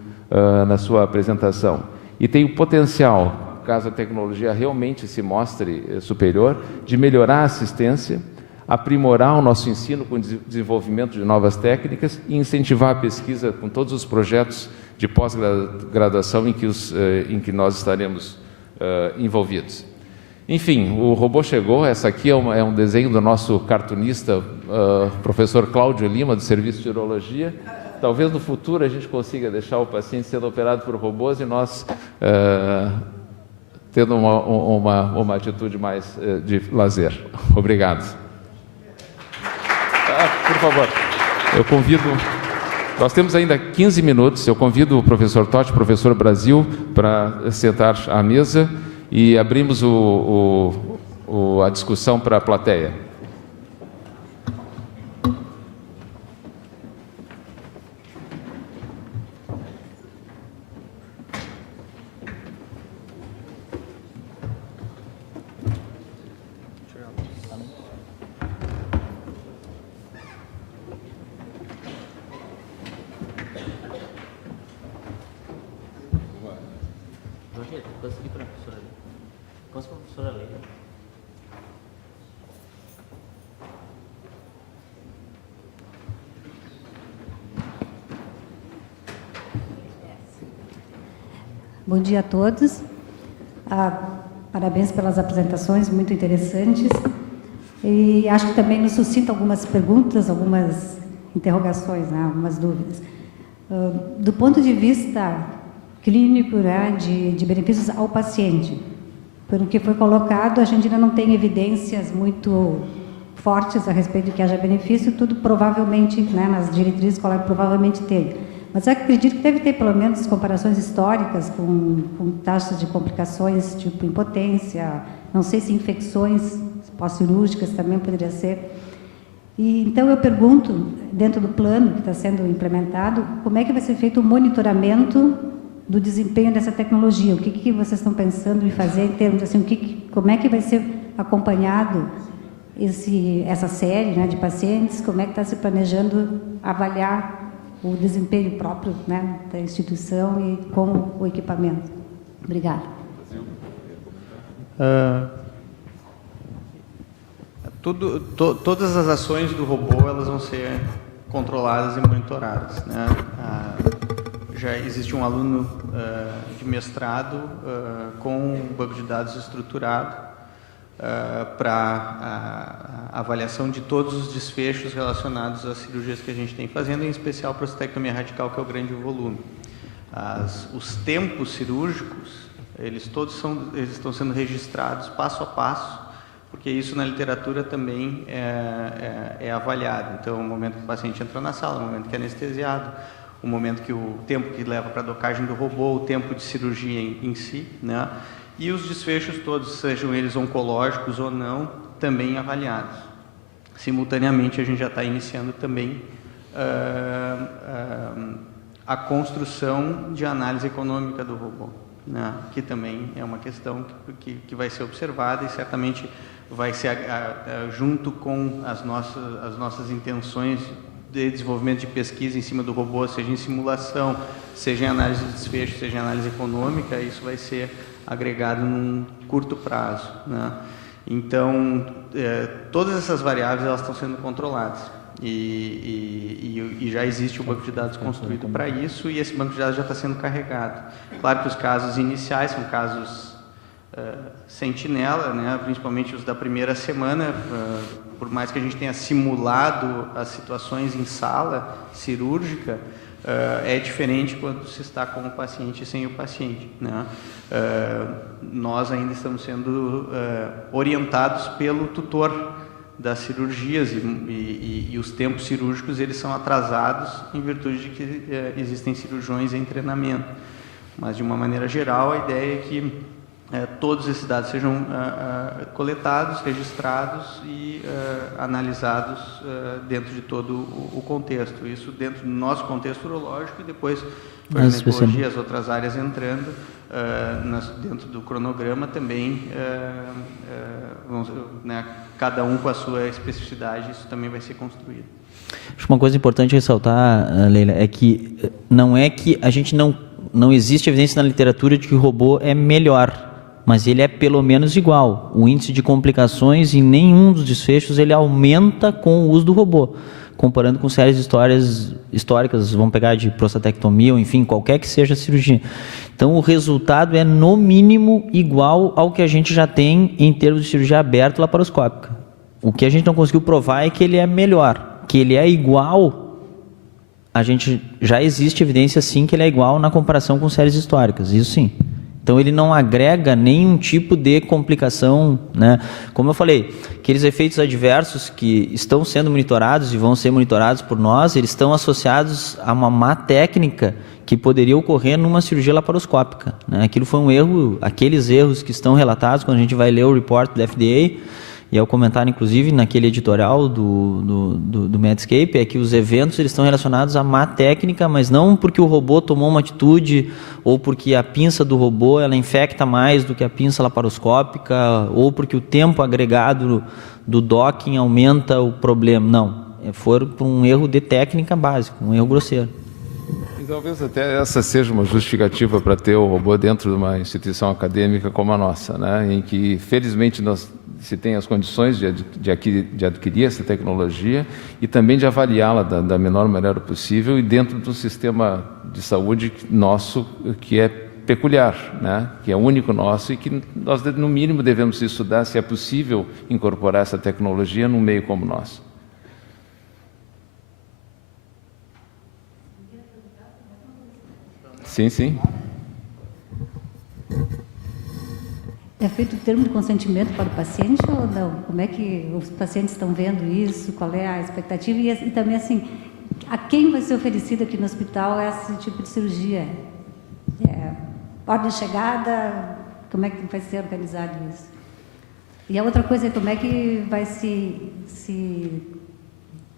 na sua apresentação. E tem o potencial, caso a tecnologia realmente se mostre superior, de melhorar a assistência, aprimorar o nosso ensino com o desenvolvimento de novas técnicas e incentivar a pesquisa com todos os projetos de pós-graduação em que nós estaremos envolvidos. Enfim, o robô chegou. Essa aqui é um desenho do nosso cartunista, professor Cláudio Lima, do Serviço de Urologia. Talvez no futuro a gente consiga deixar o paciente sendo operado por robôs e nós tendo uma atitude mais de lazer. Obrigado. Por favor, eu convido... Nós temos ainda 15 minutos, eu convido o professor Totti, professor Brasil, para sentar à mesa e abrimos a discussão para a plateia. Bom dia a todos. Parabéns pelas apresentações, muito interessantes. E acho que também nos suscita algumas perguntas, algumas interrogações, né, algumas dúvidas. Do ponto de vista clínico, né, de benefícios ao paciente, pelo que foi colocado, a gente ainda não tem evidências muito fortes a respeito de que haja benefício, tudo provavelmente, né, nas diretrizes escolares, provavelmente tem. Mas eu acredito que deve ter, pelo menos, comparações históricas com taxas de complicações, tipo impotência, não sei se infecções pós-cirúrgicas também poderia ser. E, então, eu pergunto, dentro do plano que está sendo implementado, como é que vai ser feito o monitoramento do desempenho dessa tecnologia? O que vocês estão pensando em fazer em termos assim, como é que vai ser acompanhado essa série, né, de pacientes? Como é que está se planejando avaliar o desempenho próprio, né, da instituição e com o equipamento? Obrigada. Todas as ações do robô elas vão ser controladas e monitoradas, né? Já existe um aluno de mestrado com um banco de dados estruturado para avaliação de todos os desfechos relacionados às cirurgias que a gente tem fazendo, em especial a prostatectomia radical, que é o grande volume. Os tempos cirúrgicos, eles estão sendo registrados passo a passo, porque isso na literatura também é avaliado. Então, o momento que o paciente entra na sala, o momento que é anestesiado, o momento que o tempo que leva para a docagem do robô, o tempo de cirurgia em si, né? E os desfechos todos, sejam eles oncológicos ou não, também avaliados. Simultaneamente, a gente já está iniciando também a construção de análise econômica do robô, né? Que também é uma questão que vai ser observada e certamente vai ser junto com as nossas intenções de desenvolvimento de pesquisa em cima do robô, seja em simulação, seja em análise de desfecho, seja em análise econômica, isso vai ser agregado num curto prazo, né? Então, todas essas variáveis elas estão sendo controladas e já existe o banco de dados construído para isso e esse banco de dados já está sendo carregado. Claro que os casos iniciais são casos sentinela, né? Principalmente os da primeira semana, por mais que a gente tenha simulado as situações em sala cirúrgica, é diferente quando se está com o paciente e sem o paciente, né? Nós ainda estamos sendo orientados pelo tutor das cirurgias e os tempos cirúrgicos eles são atrasados em virtude de que existem cirurgiões em treinamento. Mas, de uma maneira geral, a ideia é que todos esses dados sejam coletados, registrados e analisados dentro de todo o contexto. Isso dentro do nosso contexto urológico e depois com a ginecologia, as outras áreas entrando dentro do cronograma também, né, cada um com a sua especificidade, isso também vai ser construído. Acho que uma coisa importante ressaltar, Leila, é que não é que a gente não existe evidência na literatura de que o robô é melhor, mas ele é pelo menos igual. O índice de complicações em nenhum dos desfechos ele aumenta com o uso do robô, comparando com séries históricas, vamos pegar de prostatectomia ou enfim, qualquer que seja a cirurgia. Então o resultado é no mínimo igual ao que a gente já tem em termos de cirurgia aberta laparoscópica. O que a gente não conseguiu provar é que ele é melhor, que ele é igual. A gente já existe evidência sim que ele é igual na comparação com séries históricas, isso sim. Então ele não agrega nenhum tipo de complicação, né? Como eu falei, aqueles efeitos adversos que estão sendo monitorados e vão ser monitorados por nós, eles estão associados a uma má técnica que poderia ocorrer numa cirurgia laparoscópica, né? Aquilo foi um erro, aqueles erros que estão relatados quando a gente vai ler o report do FDA, e é o comentário, inclusive, naquele editorial do Medscape, é que os eventos eles estão relacionados à má técnica, mas não porque o robô tomou uma atitude ou porque a pinça do robô ela infecta mais do que a pinça laparoscópica ou porque o tempo agregado do docking aumenta o problema. Não, foi por um erro de técnica básica, um erro grosseiro. E talvez até essa seja uma justificativa para ter o robô dentro de uma instituição acadêmica como a nossa, né? Em que, felizmente, se tem as condições de adquirir essa tecnologia e também de avaliá-la da menor maneira possível e dentro do sistema de saúde nosso, que é peculiar, né? Que é único nosso e que nós, no mínimo, devemos estudar se é possível incorporar essa tecnologia num meio como o nosso. Sim, sim. É feito o termo de consentimento para o paciente ou não? Como é que os pacientes estão vendo isso? Qual é a expectativa? E também, assim, a quem vai ser oferecido aqui no hospital esse tipo de cirurgia? Ordem de chegada? Como é que vai ser organizado isso? E a outra coisa é como é que vai se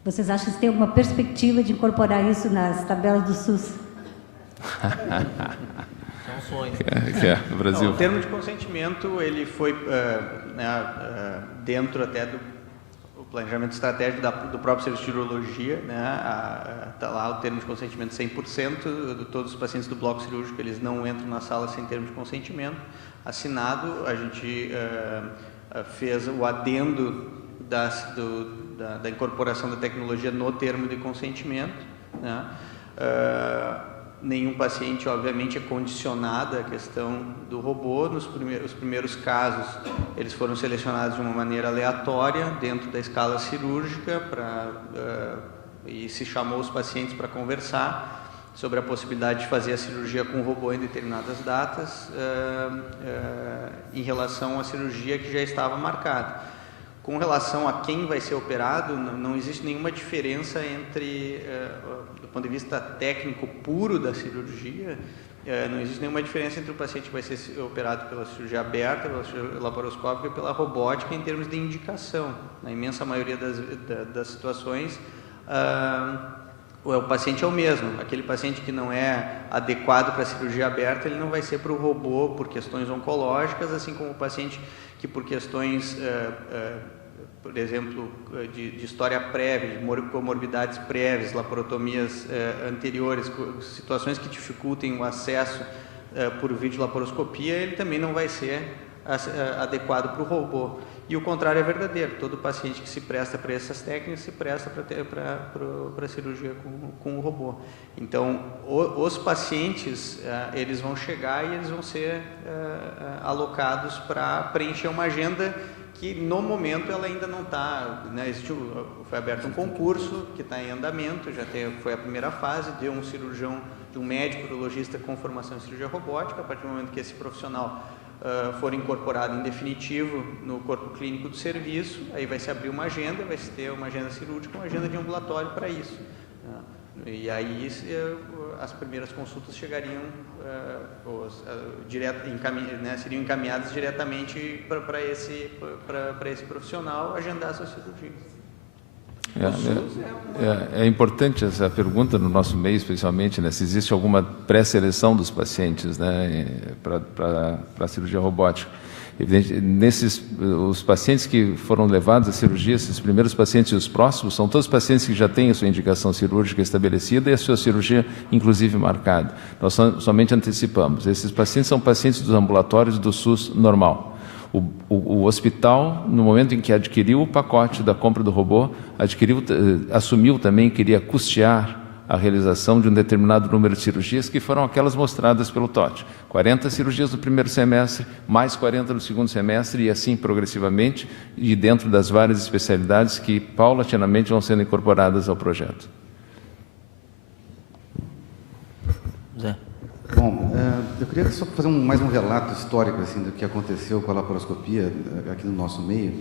vocês acham que tem alguma perspectiva de incorporar isso nas tabelas do SUS? São sonhos. Brasil. Não, o termo de consentimento ele foi dentro até do planejamento estratégico do próprio serviço de urologia, né? Está lá o termo de consentimento 100%, de todos os pacientes do bloco cirúrgico eles não entram na sala sem termo de consentimento assinado. A gente fez o adendo da incorporação da tecnologia no termo de consentimento, né? Nenhum paciente, obviamente, é condicionado à questão do robô. Os primeiros casos, eles foram selecionados de uma maneira aleatória dentro da escala cirúrgica e se chamou os pacientes para conversar sobre a possibilidade de fazer a cirurgia com o robô em determinadas datas em relação à cirurgia que já estava marcada. Com relação a quem vai ser operado, não existe nenhuma diferença entre, do ponto de vista técnico puro da cirurgia, não existe nenhuma diferença entre o paciente que vai ser operado pela cirurgia aberta, pela cirurgia laparoscópica e pela robótica em termos de indicação. Na imensa maioria das situações, o paciente é o mesmo. Aquele paciente que não é adequado para a cirurgia aberta, ele não vai ser para o robô por questões oncológicas, assim como o paciente que por questões, por exemplo, de história prévia, de comorbidades prévias, laparotomias anteriores, situações que dificultem o acesso por videolaparoscopia, ele também não vai ser adequado para o robô. E o contrário é verdadeiro, todo paciente que se presta para essas técnicas se presta para a cirurgia com o robô. Então, os pacientes, eles vão chegar e eles vão ser alocados para preencher uma agenda que, no momento, ela ainda não está, né? Foi aberto um concurso que está em andamento, foi a primeira fase de um cirurgião, de um médico urologista com formação em cirurgia robótica. A partir do momento que esse profissional for incorporado em definitivo no corpo clínico do serviço, aí vai se abrir uma agenda, vai se ter uma agenda cirúrgica, uma agenda de ambulatório para isso. E aí as primeiras consultas chegariam, seriam encaminhadas diretamente para esse profissional agendar suas cirurgias. É importante essa pergunta no nosso meio, especialmente, né, se existe alguma pré-seleção dos pacientes, né, para a cirurgia robótica. Os pacientes que foram levados à cirurgia, esses primeiros pacientes e os próximos, são todos pacientes que já têm a sua indicação cirúrgica estabelecida e a sua cirurgia, inclusive, marcada. Nós somente antecipamos. Esses pacientes são pacientes dos ambulatórios do SUS normal. O hospital, no momento em que adquiriu o pacote da compra do robô, assumiu também que iria custear a realização de um determinado número de cirurgias, que foram aquelas mostradas pelo TOT. 40 cirurgias no primeiro semestre, mais 40 no segundo semestre, e assim progressivamente, e dentro das várias especialidades que paulatinamente vão sendo incorporadas ao projeto. Zé. Bom, eu queria só fazer mais um relato histórico assim, do que aconteceu com a laparoscopia aqui no nosso meio.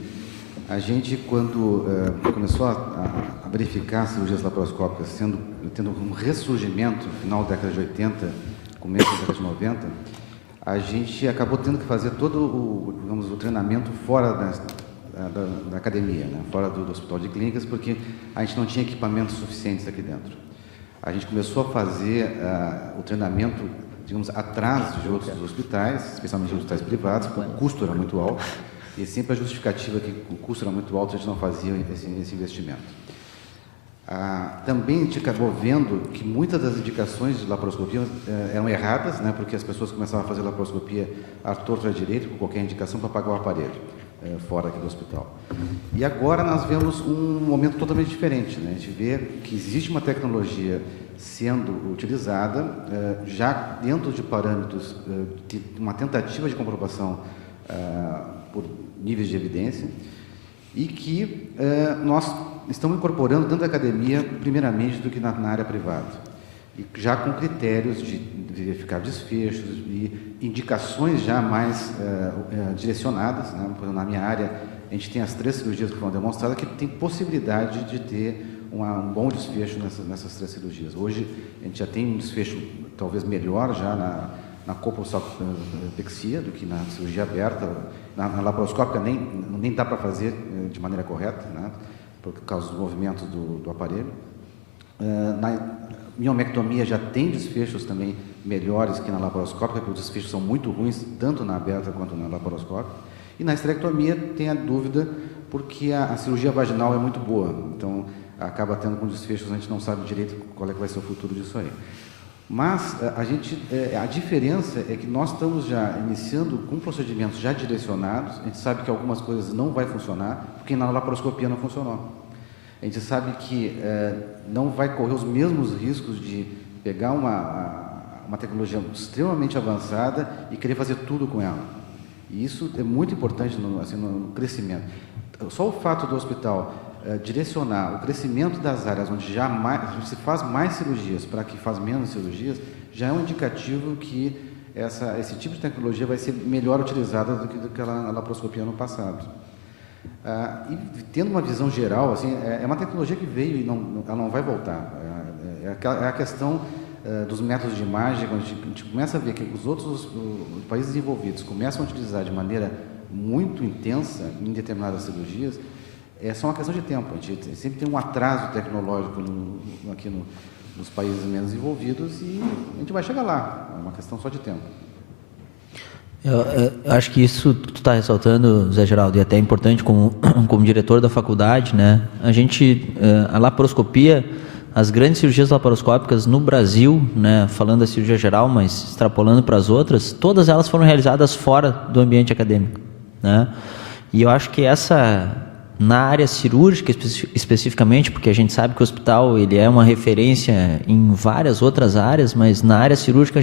A gente, quando começou a verificar cirurgias laparoscópicas tendo um ressurgimento no final da década de 80, começo da década de 90, a gente acabou tendo que fazer todo o treinamento fora da academia, né? Fora do hospital de clínicas, porque a gente não tinha equipamentos suficientes aqui dentro. A gente começou a fazer o treinamento, digamos, atrás de outros hospitais, especialmente hospitais privados, porque o custo era muito alto, e sempre a justificativa que o custo era muito alto, a gente não fazia esse investimento. Também a gente acabou vendo que muitas das indicações de laparoscopia eram erradas, né, porque as pessoas começavam a fazer laparoscopia à torta e à direita, com qualquer indicação, para pagar o aparelho, fora aqui do hospital. E agora nós vemos um momento totalmente diferente, né? A gente vê que existe uma tecnologia sendo utilizada, já dentro de parâmetros de uma tentativa de comprovação por níveis de evidência, e que nós estamos incorporando dentro da academia, primeiramente, do que na área privada, e já com critérios de verificar desfechos e indicações já mais direcionadas, né? Na minha área, a gente tem as 3 cirurgias que foram demonstradas que tem possibilidade de ter um bom desfecho nessas 3 cirurgias. Hoje, a gente já tem um desfecho talvez melhor já na coproscopexia do que na cirurgia aberta. Na laparoscópica nem dá para fazer de maneira correta, né, por causa dos movimentos do aparelho. Na miomectomia já tem desfechos também melhores que na laparoscópica, porque os desfechos são muito ruins, tanto na aberta quanto na laparoscópica. E na esterectomia tem a dúvida, porque a cirurgia vaginal é muito boa, então acaba tendo com desfechos, a gente não sabe direito qual é que vai ser o futuro disso aí. Mas a diferença é que nós estamos já iniciando com procedimentos já direcionados. A gente sabe que algumas coisas não vai funcionar, porque na laparoscopia não funcionou. A gente sabe que não vai correr os mesmos riscos de pegar uma tecnologia extremamente avançada e querer fazer tudo com ela. E isso é muito importante no crescimento. Só o fato do hospital direcionar o crescimento das áreas onde se faz mais cirurgias para que faz menos cirurgias, já é um indicativo que esse tipo de tecnologia vai ser melhor utilizada do que a laparoscopia no passado. E tendo uma visão geral, assim, é uma tecnologia que veio e ela não vai voltar. É a questão dos métodos de imagem, quando a gente começa a ver que os outros países desenvolvidos começam a utilizar de maneira muito intensa em determinadas cirurgias, é só uma questão de tempo. A gente sempre tem um atraso tecnológico aqui nos países menos desenvolvidos e a gente vai chegar lá. É uma questão só de tempo. Eu acho que isso que tu está ressaltando, Zé Geraldo, e até é importante como diretor da faculdade, né? A laparoscopia, as grandes cirurgias laparoscópicas no Brasil, né, falando da cirurgia geral, mas extrapolando para as outras, todas elas foram realizadas fora do ambiente acadêmico, né? E eu acho que na área cirúrgica especificamente, porque a gente sabe que o hospital ele é uma referência em várias outras áreas, mas na área cirúrgica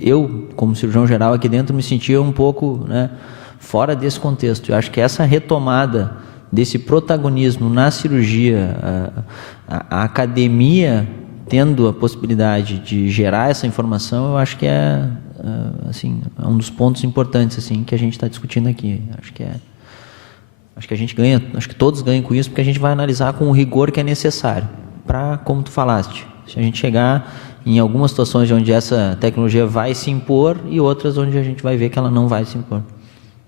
eu, como cirurgião geral aqui dentro, me sentia um pouco, né, fora desse contexto. Eu acho que essa retomada desse protagonismo na cirurgia, a academia tendo a possibilidade de gerar essa informação, eu acho que é um dos pontos importantes assim que a gente está discutindo aqui. Acho que a gente ganha, acho que todos ganham com isso, porque a gente vai analisar com o rigor que é necessário para, como tu falaste, se a gente chegar em algumas situações onde essa tecnologia vai se impor e outras onde a gente vai ver que ela não vai se impor.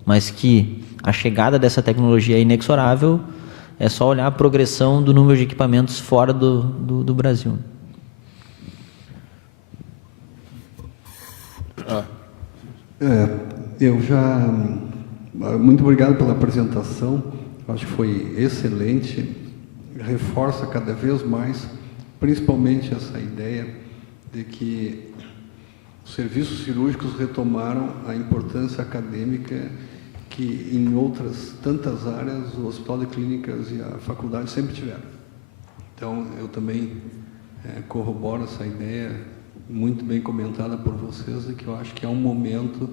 Mas que a chegada dessa tecnologia é inexorável, é só olhar a progressão do número de equipamentos fora do Brasil. Muito obrigado pela apresentação, acho que foi excelente, reforça cada vez mais, principalmente essa ideia de que os serviços cirúrgicos retomaram a importância acadêmica que em outras tantas áreas o Hospital de Clínicas e a faculdade sempre tiveram. Então, eu também corroboro essa ideia muito bem comentada por vocês, de que eu acho que é um momento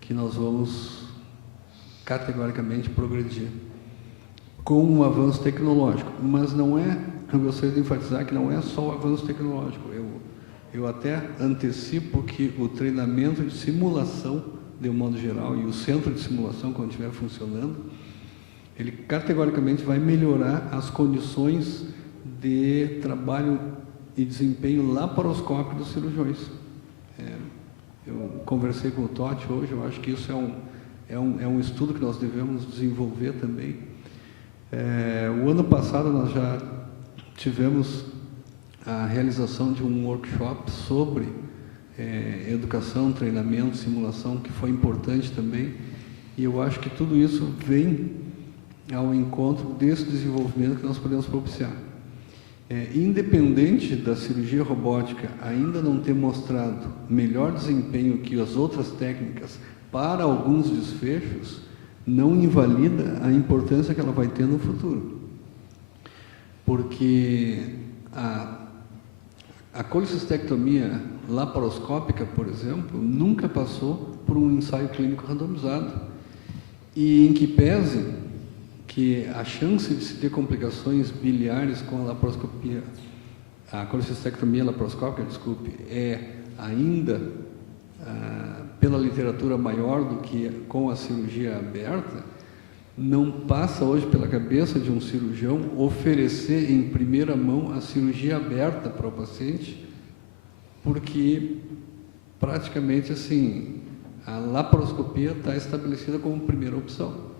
que nós vamos categoricamente progredir com um avanço tecnológico, mas não é, eu gostaria de enfatizar que não é só o avanço tecnológico, eu até antecipo que o treinamento de simulação, de um modo geral, e o centro de simulação, quando estiver funcionando, ele categoricamente vai melhorar as condições de trabalho e desempenho laparoscópico dos cirurgiões. Eu conversei com o Totti hoje, eu acho que isso é um estudo que nós devemos desenvolver também. O ano passado nós já tivemos a realização de um workshop sobre educação, treinamento, simulação, que foi importante também, e eu acho que tudo isso vem ao encontro desse desenvolvimento que nós podemos propiciar. Independente da cirurgia robótica ainda não ter mostrado melhor desempenho que as outras técnicas para alguns desfechos, não invalida a importância que ela vai ter no futuro. Porque a colicistectomia laparoscópica, por exemplo, nunca passou por um ensaio clínico randomizado. E em que pese que a chance de se ter complicações biliares com a laparoscopia, a colicistectomia laparoscópica, é ainda pela literatura maior do que com a cirurgia aberta, não passa hoje pela cabeça de um cirurgião oferecer em primeira mão a cirurgia aberta para o paciente, porque praticamente assim a laparoscopia está estabelecida como primeira opção.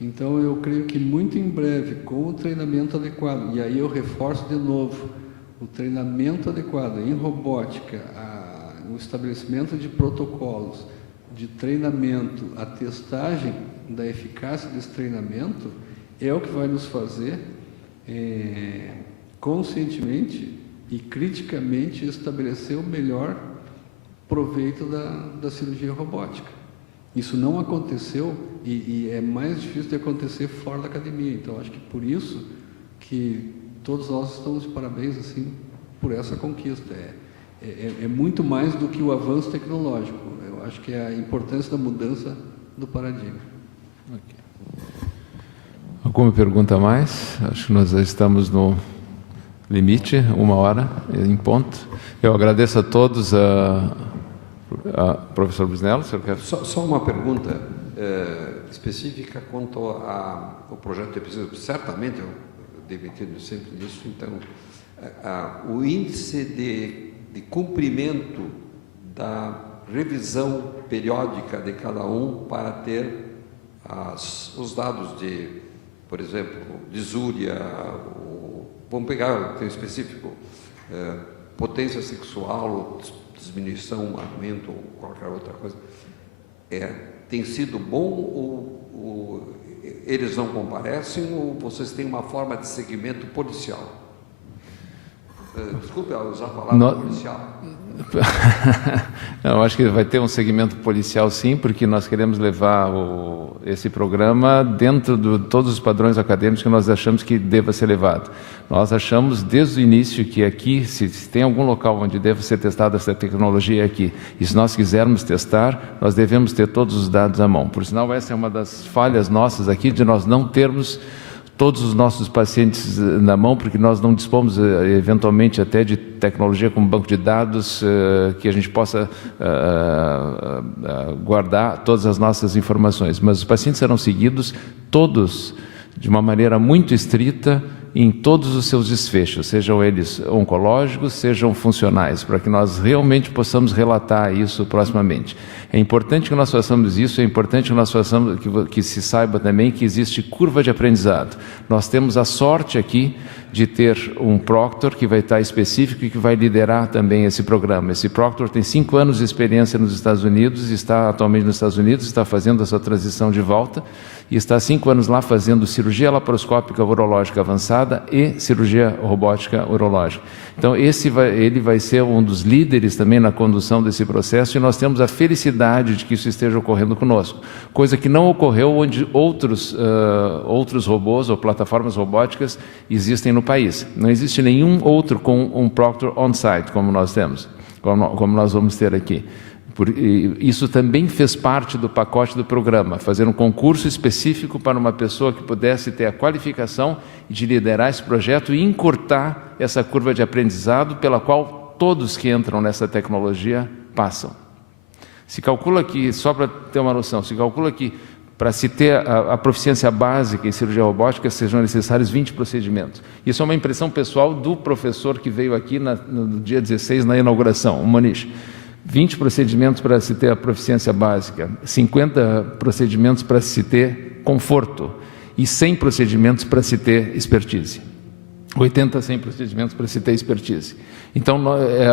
Então eu creio que muito em breve, com o treinamento adequado, e aí eu reforço de novo, o treinamento adequado em robótica, o estabelecimento de protocolos de treinamento, a testagem da eficácia desse treinamento é o que vai nos fazer conscientemente e criticamente estabelecer o melhor proveito da cirurgia robótica. Isso não aconteceu e é mais difícil de acontecer fora da academia. Então, acho que por isso que todos nós estamos de parabéns assim, por essa conquista. É muito mais do que o avanço tecnológico. Eu acho que é a importância da mudança do paradigma. Okay. Alguma pergunta a mais? Acho que nós já estamos no limite, 1 hora em ponto. Eu agradeço a todos. Professor Busnello, o senhor quer... Só uma pergunta. específica quanto ao projeto de pesquisa. Certamente, eu debatido sempre nisso, então, o índice de cumprimento da revisão periódica de cada um para ter os dados de, por exemplo, disúria, vamos pegar, tem específico, potência sexual, diminuição, aumento, ou qualquer outra coisa, tem sido bom ou eles não comparecem ou vocês têm uma forma de seguimento policial? Desculpe usar a palavra policial. Eu acho que vai ter um segmento policial, sim, porque nós queremos levar esse programa dentro de todos os padrões acadêmicos que nós achamos que deva ser levado. Nós achamos desde o início que aqui, se tem algum local onde deve ser testada essa tecnologia, é aqui. E se nós quisermos testar, nós devemos ter todos os dados à mão. Por sinal, essa é uma das falhas nossas aqui, de nós não termos todos os nossos pacientes na mão, porque nós não dispomos, eventualmente, até de tecnologia como banco de dados, que a gente possa guardar todas as nossas informações. Mas os pacientes serão seguidos todos de uma maneira muito estrita em todos os seus desfechos, sejam eles oncológicos, sejam funcionais, para que nós realmente possamos relatar isso proximamente. É importante que nós façamos isso, é importante que nós façamos, que se saiba também que existe curva de aprendizado. Nós temos a sorte aqui de ter um proctor que vai estar específico e que vai liderar também esse programa. Esse proctor tem 5 anos de experiência nos Estados Unidos, está atualmente nos Estados Unidos, está fazendo essa transição de volta e está há 5 anos lá fazendo cirurgia laparoscópica urológica avançada e cirurgia robótica urológica. Então, ele vai ser um dos líderes também na condução desse processo e nós temos a felicidade de que isso esteja ocorrendo conosco, coisa que não ocorreu onde outros robôs ou plataformas robóticas existem no país. Não existe nenhum outro com um proctor on-site, como nós temos, como nós vamos ter aqui. Isso também fez parte do pacote do programa, fazer um concurso específico para uma pessoa que pudesse ter a qualificação de liderar esse projeto e encurtar essa curva de aprendizado pela qual todos que entram nessa tecnologia passam. Se calcula que, só para ter uma noção, se calcula que para se ter a proficiência básica em cirurgia robótica sejam necessários 20 procedimentos. Isso é uma impressão pessoal do professor que veio aqui no dia 16 na inauguração, o Manish. 20 procedimentos para se ter a proficiência básica, 50 procedimentos para se ter conforto e 100 procedimentos para se ter expertise. 80 100 procedimentos para se ter expertise. Então,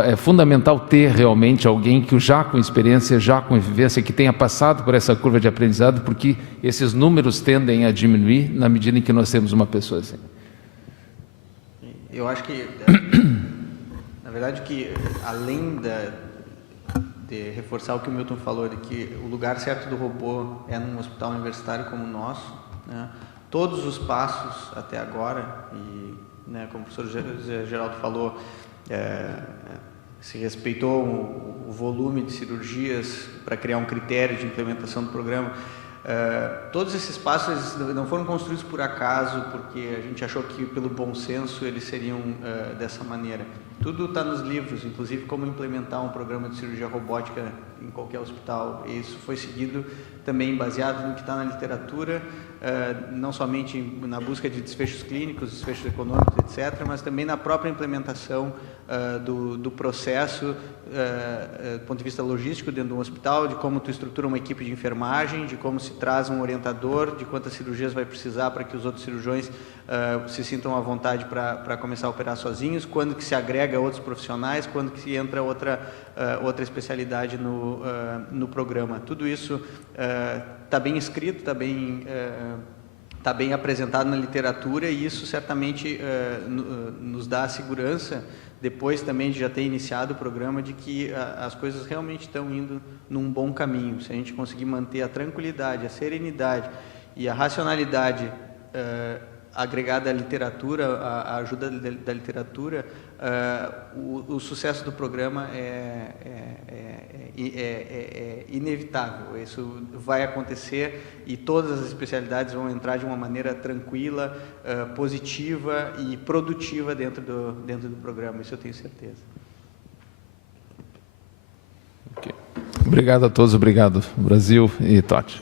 é fundamental ter realmente alguém que já com experiência, já com vivência, que tenha passado por essa curva de aprendizado, porque esses números tendem a diminuir na medida em que nós temos uma pessoa assim. Eu acho que, na verdade, que além de reforçar o que o Milton falou, de que o lugar certo do robô é num hospital universitário como o nosso, né? Todos os passos até agora, e como o professor Geraldo falou, se respeitou o volume de cirurgias para criar um critério de implementação do programa. Todos esses passos não foram construídos por acaso, porque a gente achou que pelo bom senso eles seriam dessa maneira. Tudo está nos livros, inclusive como implementar um programa de cirurgia robótica em qualquer hospital. E isso foi seguido também baseado no que está na literatura, não somente na busca de desfechos clínicos, desfechos econômicos, etc., mas também na própria implementação do processo, do ponto de vista logístico dentro de um hospital, de como tu estrutura uma equipe de enfermagem, de como se traz um orientador, de quantas cirurgias vai precisar para que os outros cirurgiões se sintam à vontade para começar a operar sozinhos, quando que se agrega outros profissionais, quando que entra outra especialidade no programa. Tudo isso está bem escrito, está bem apresentado na literatura, e isso certamente nos dá a segurança, depois também de já ter iniciado o programa, de que as coisas realmente estão indo num bom caminho. Se a gente conseguir manter a tranquilidade, a serenidade e a racionalidade agregada à literatura, a ajuda da literatura, o sucesso do programa é inevitável. Isso vai acontecer e todas as especialidades vão entrar de uma maneira tranquila, positiva e produtiva dentro do programa. Isso eu tenho certeza. Okay. Obrigado a todos, obrigado Brasil e Totti.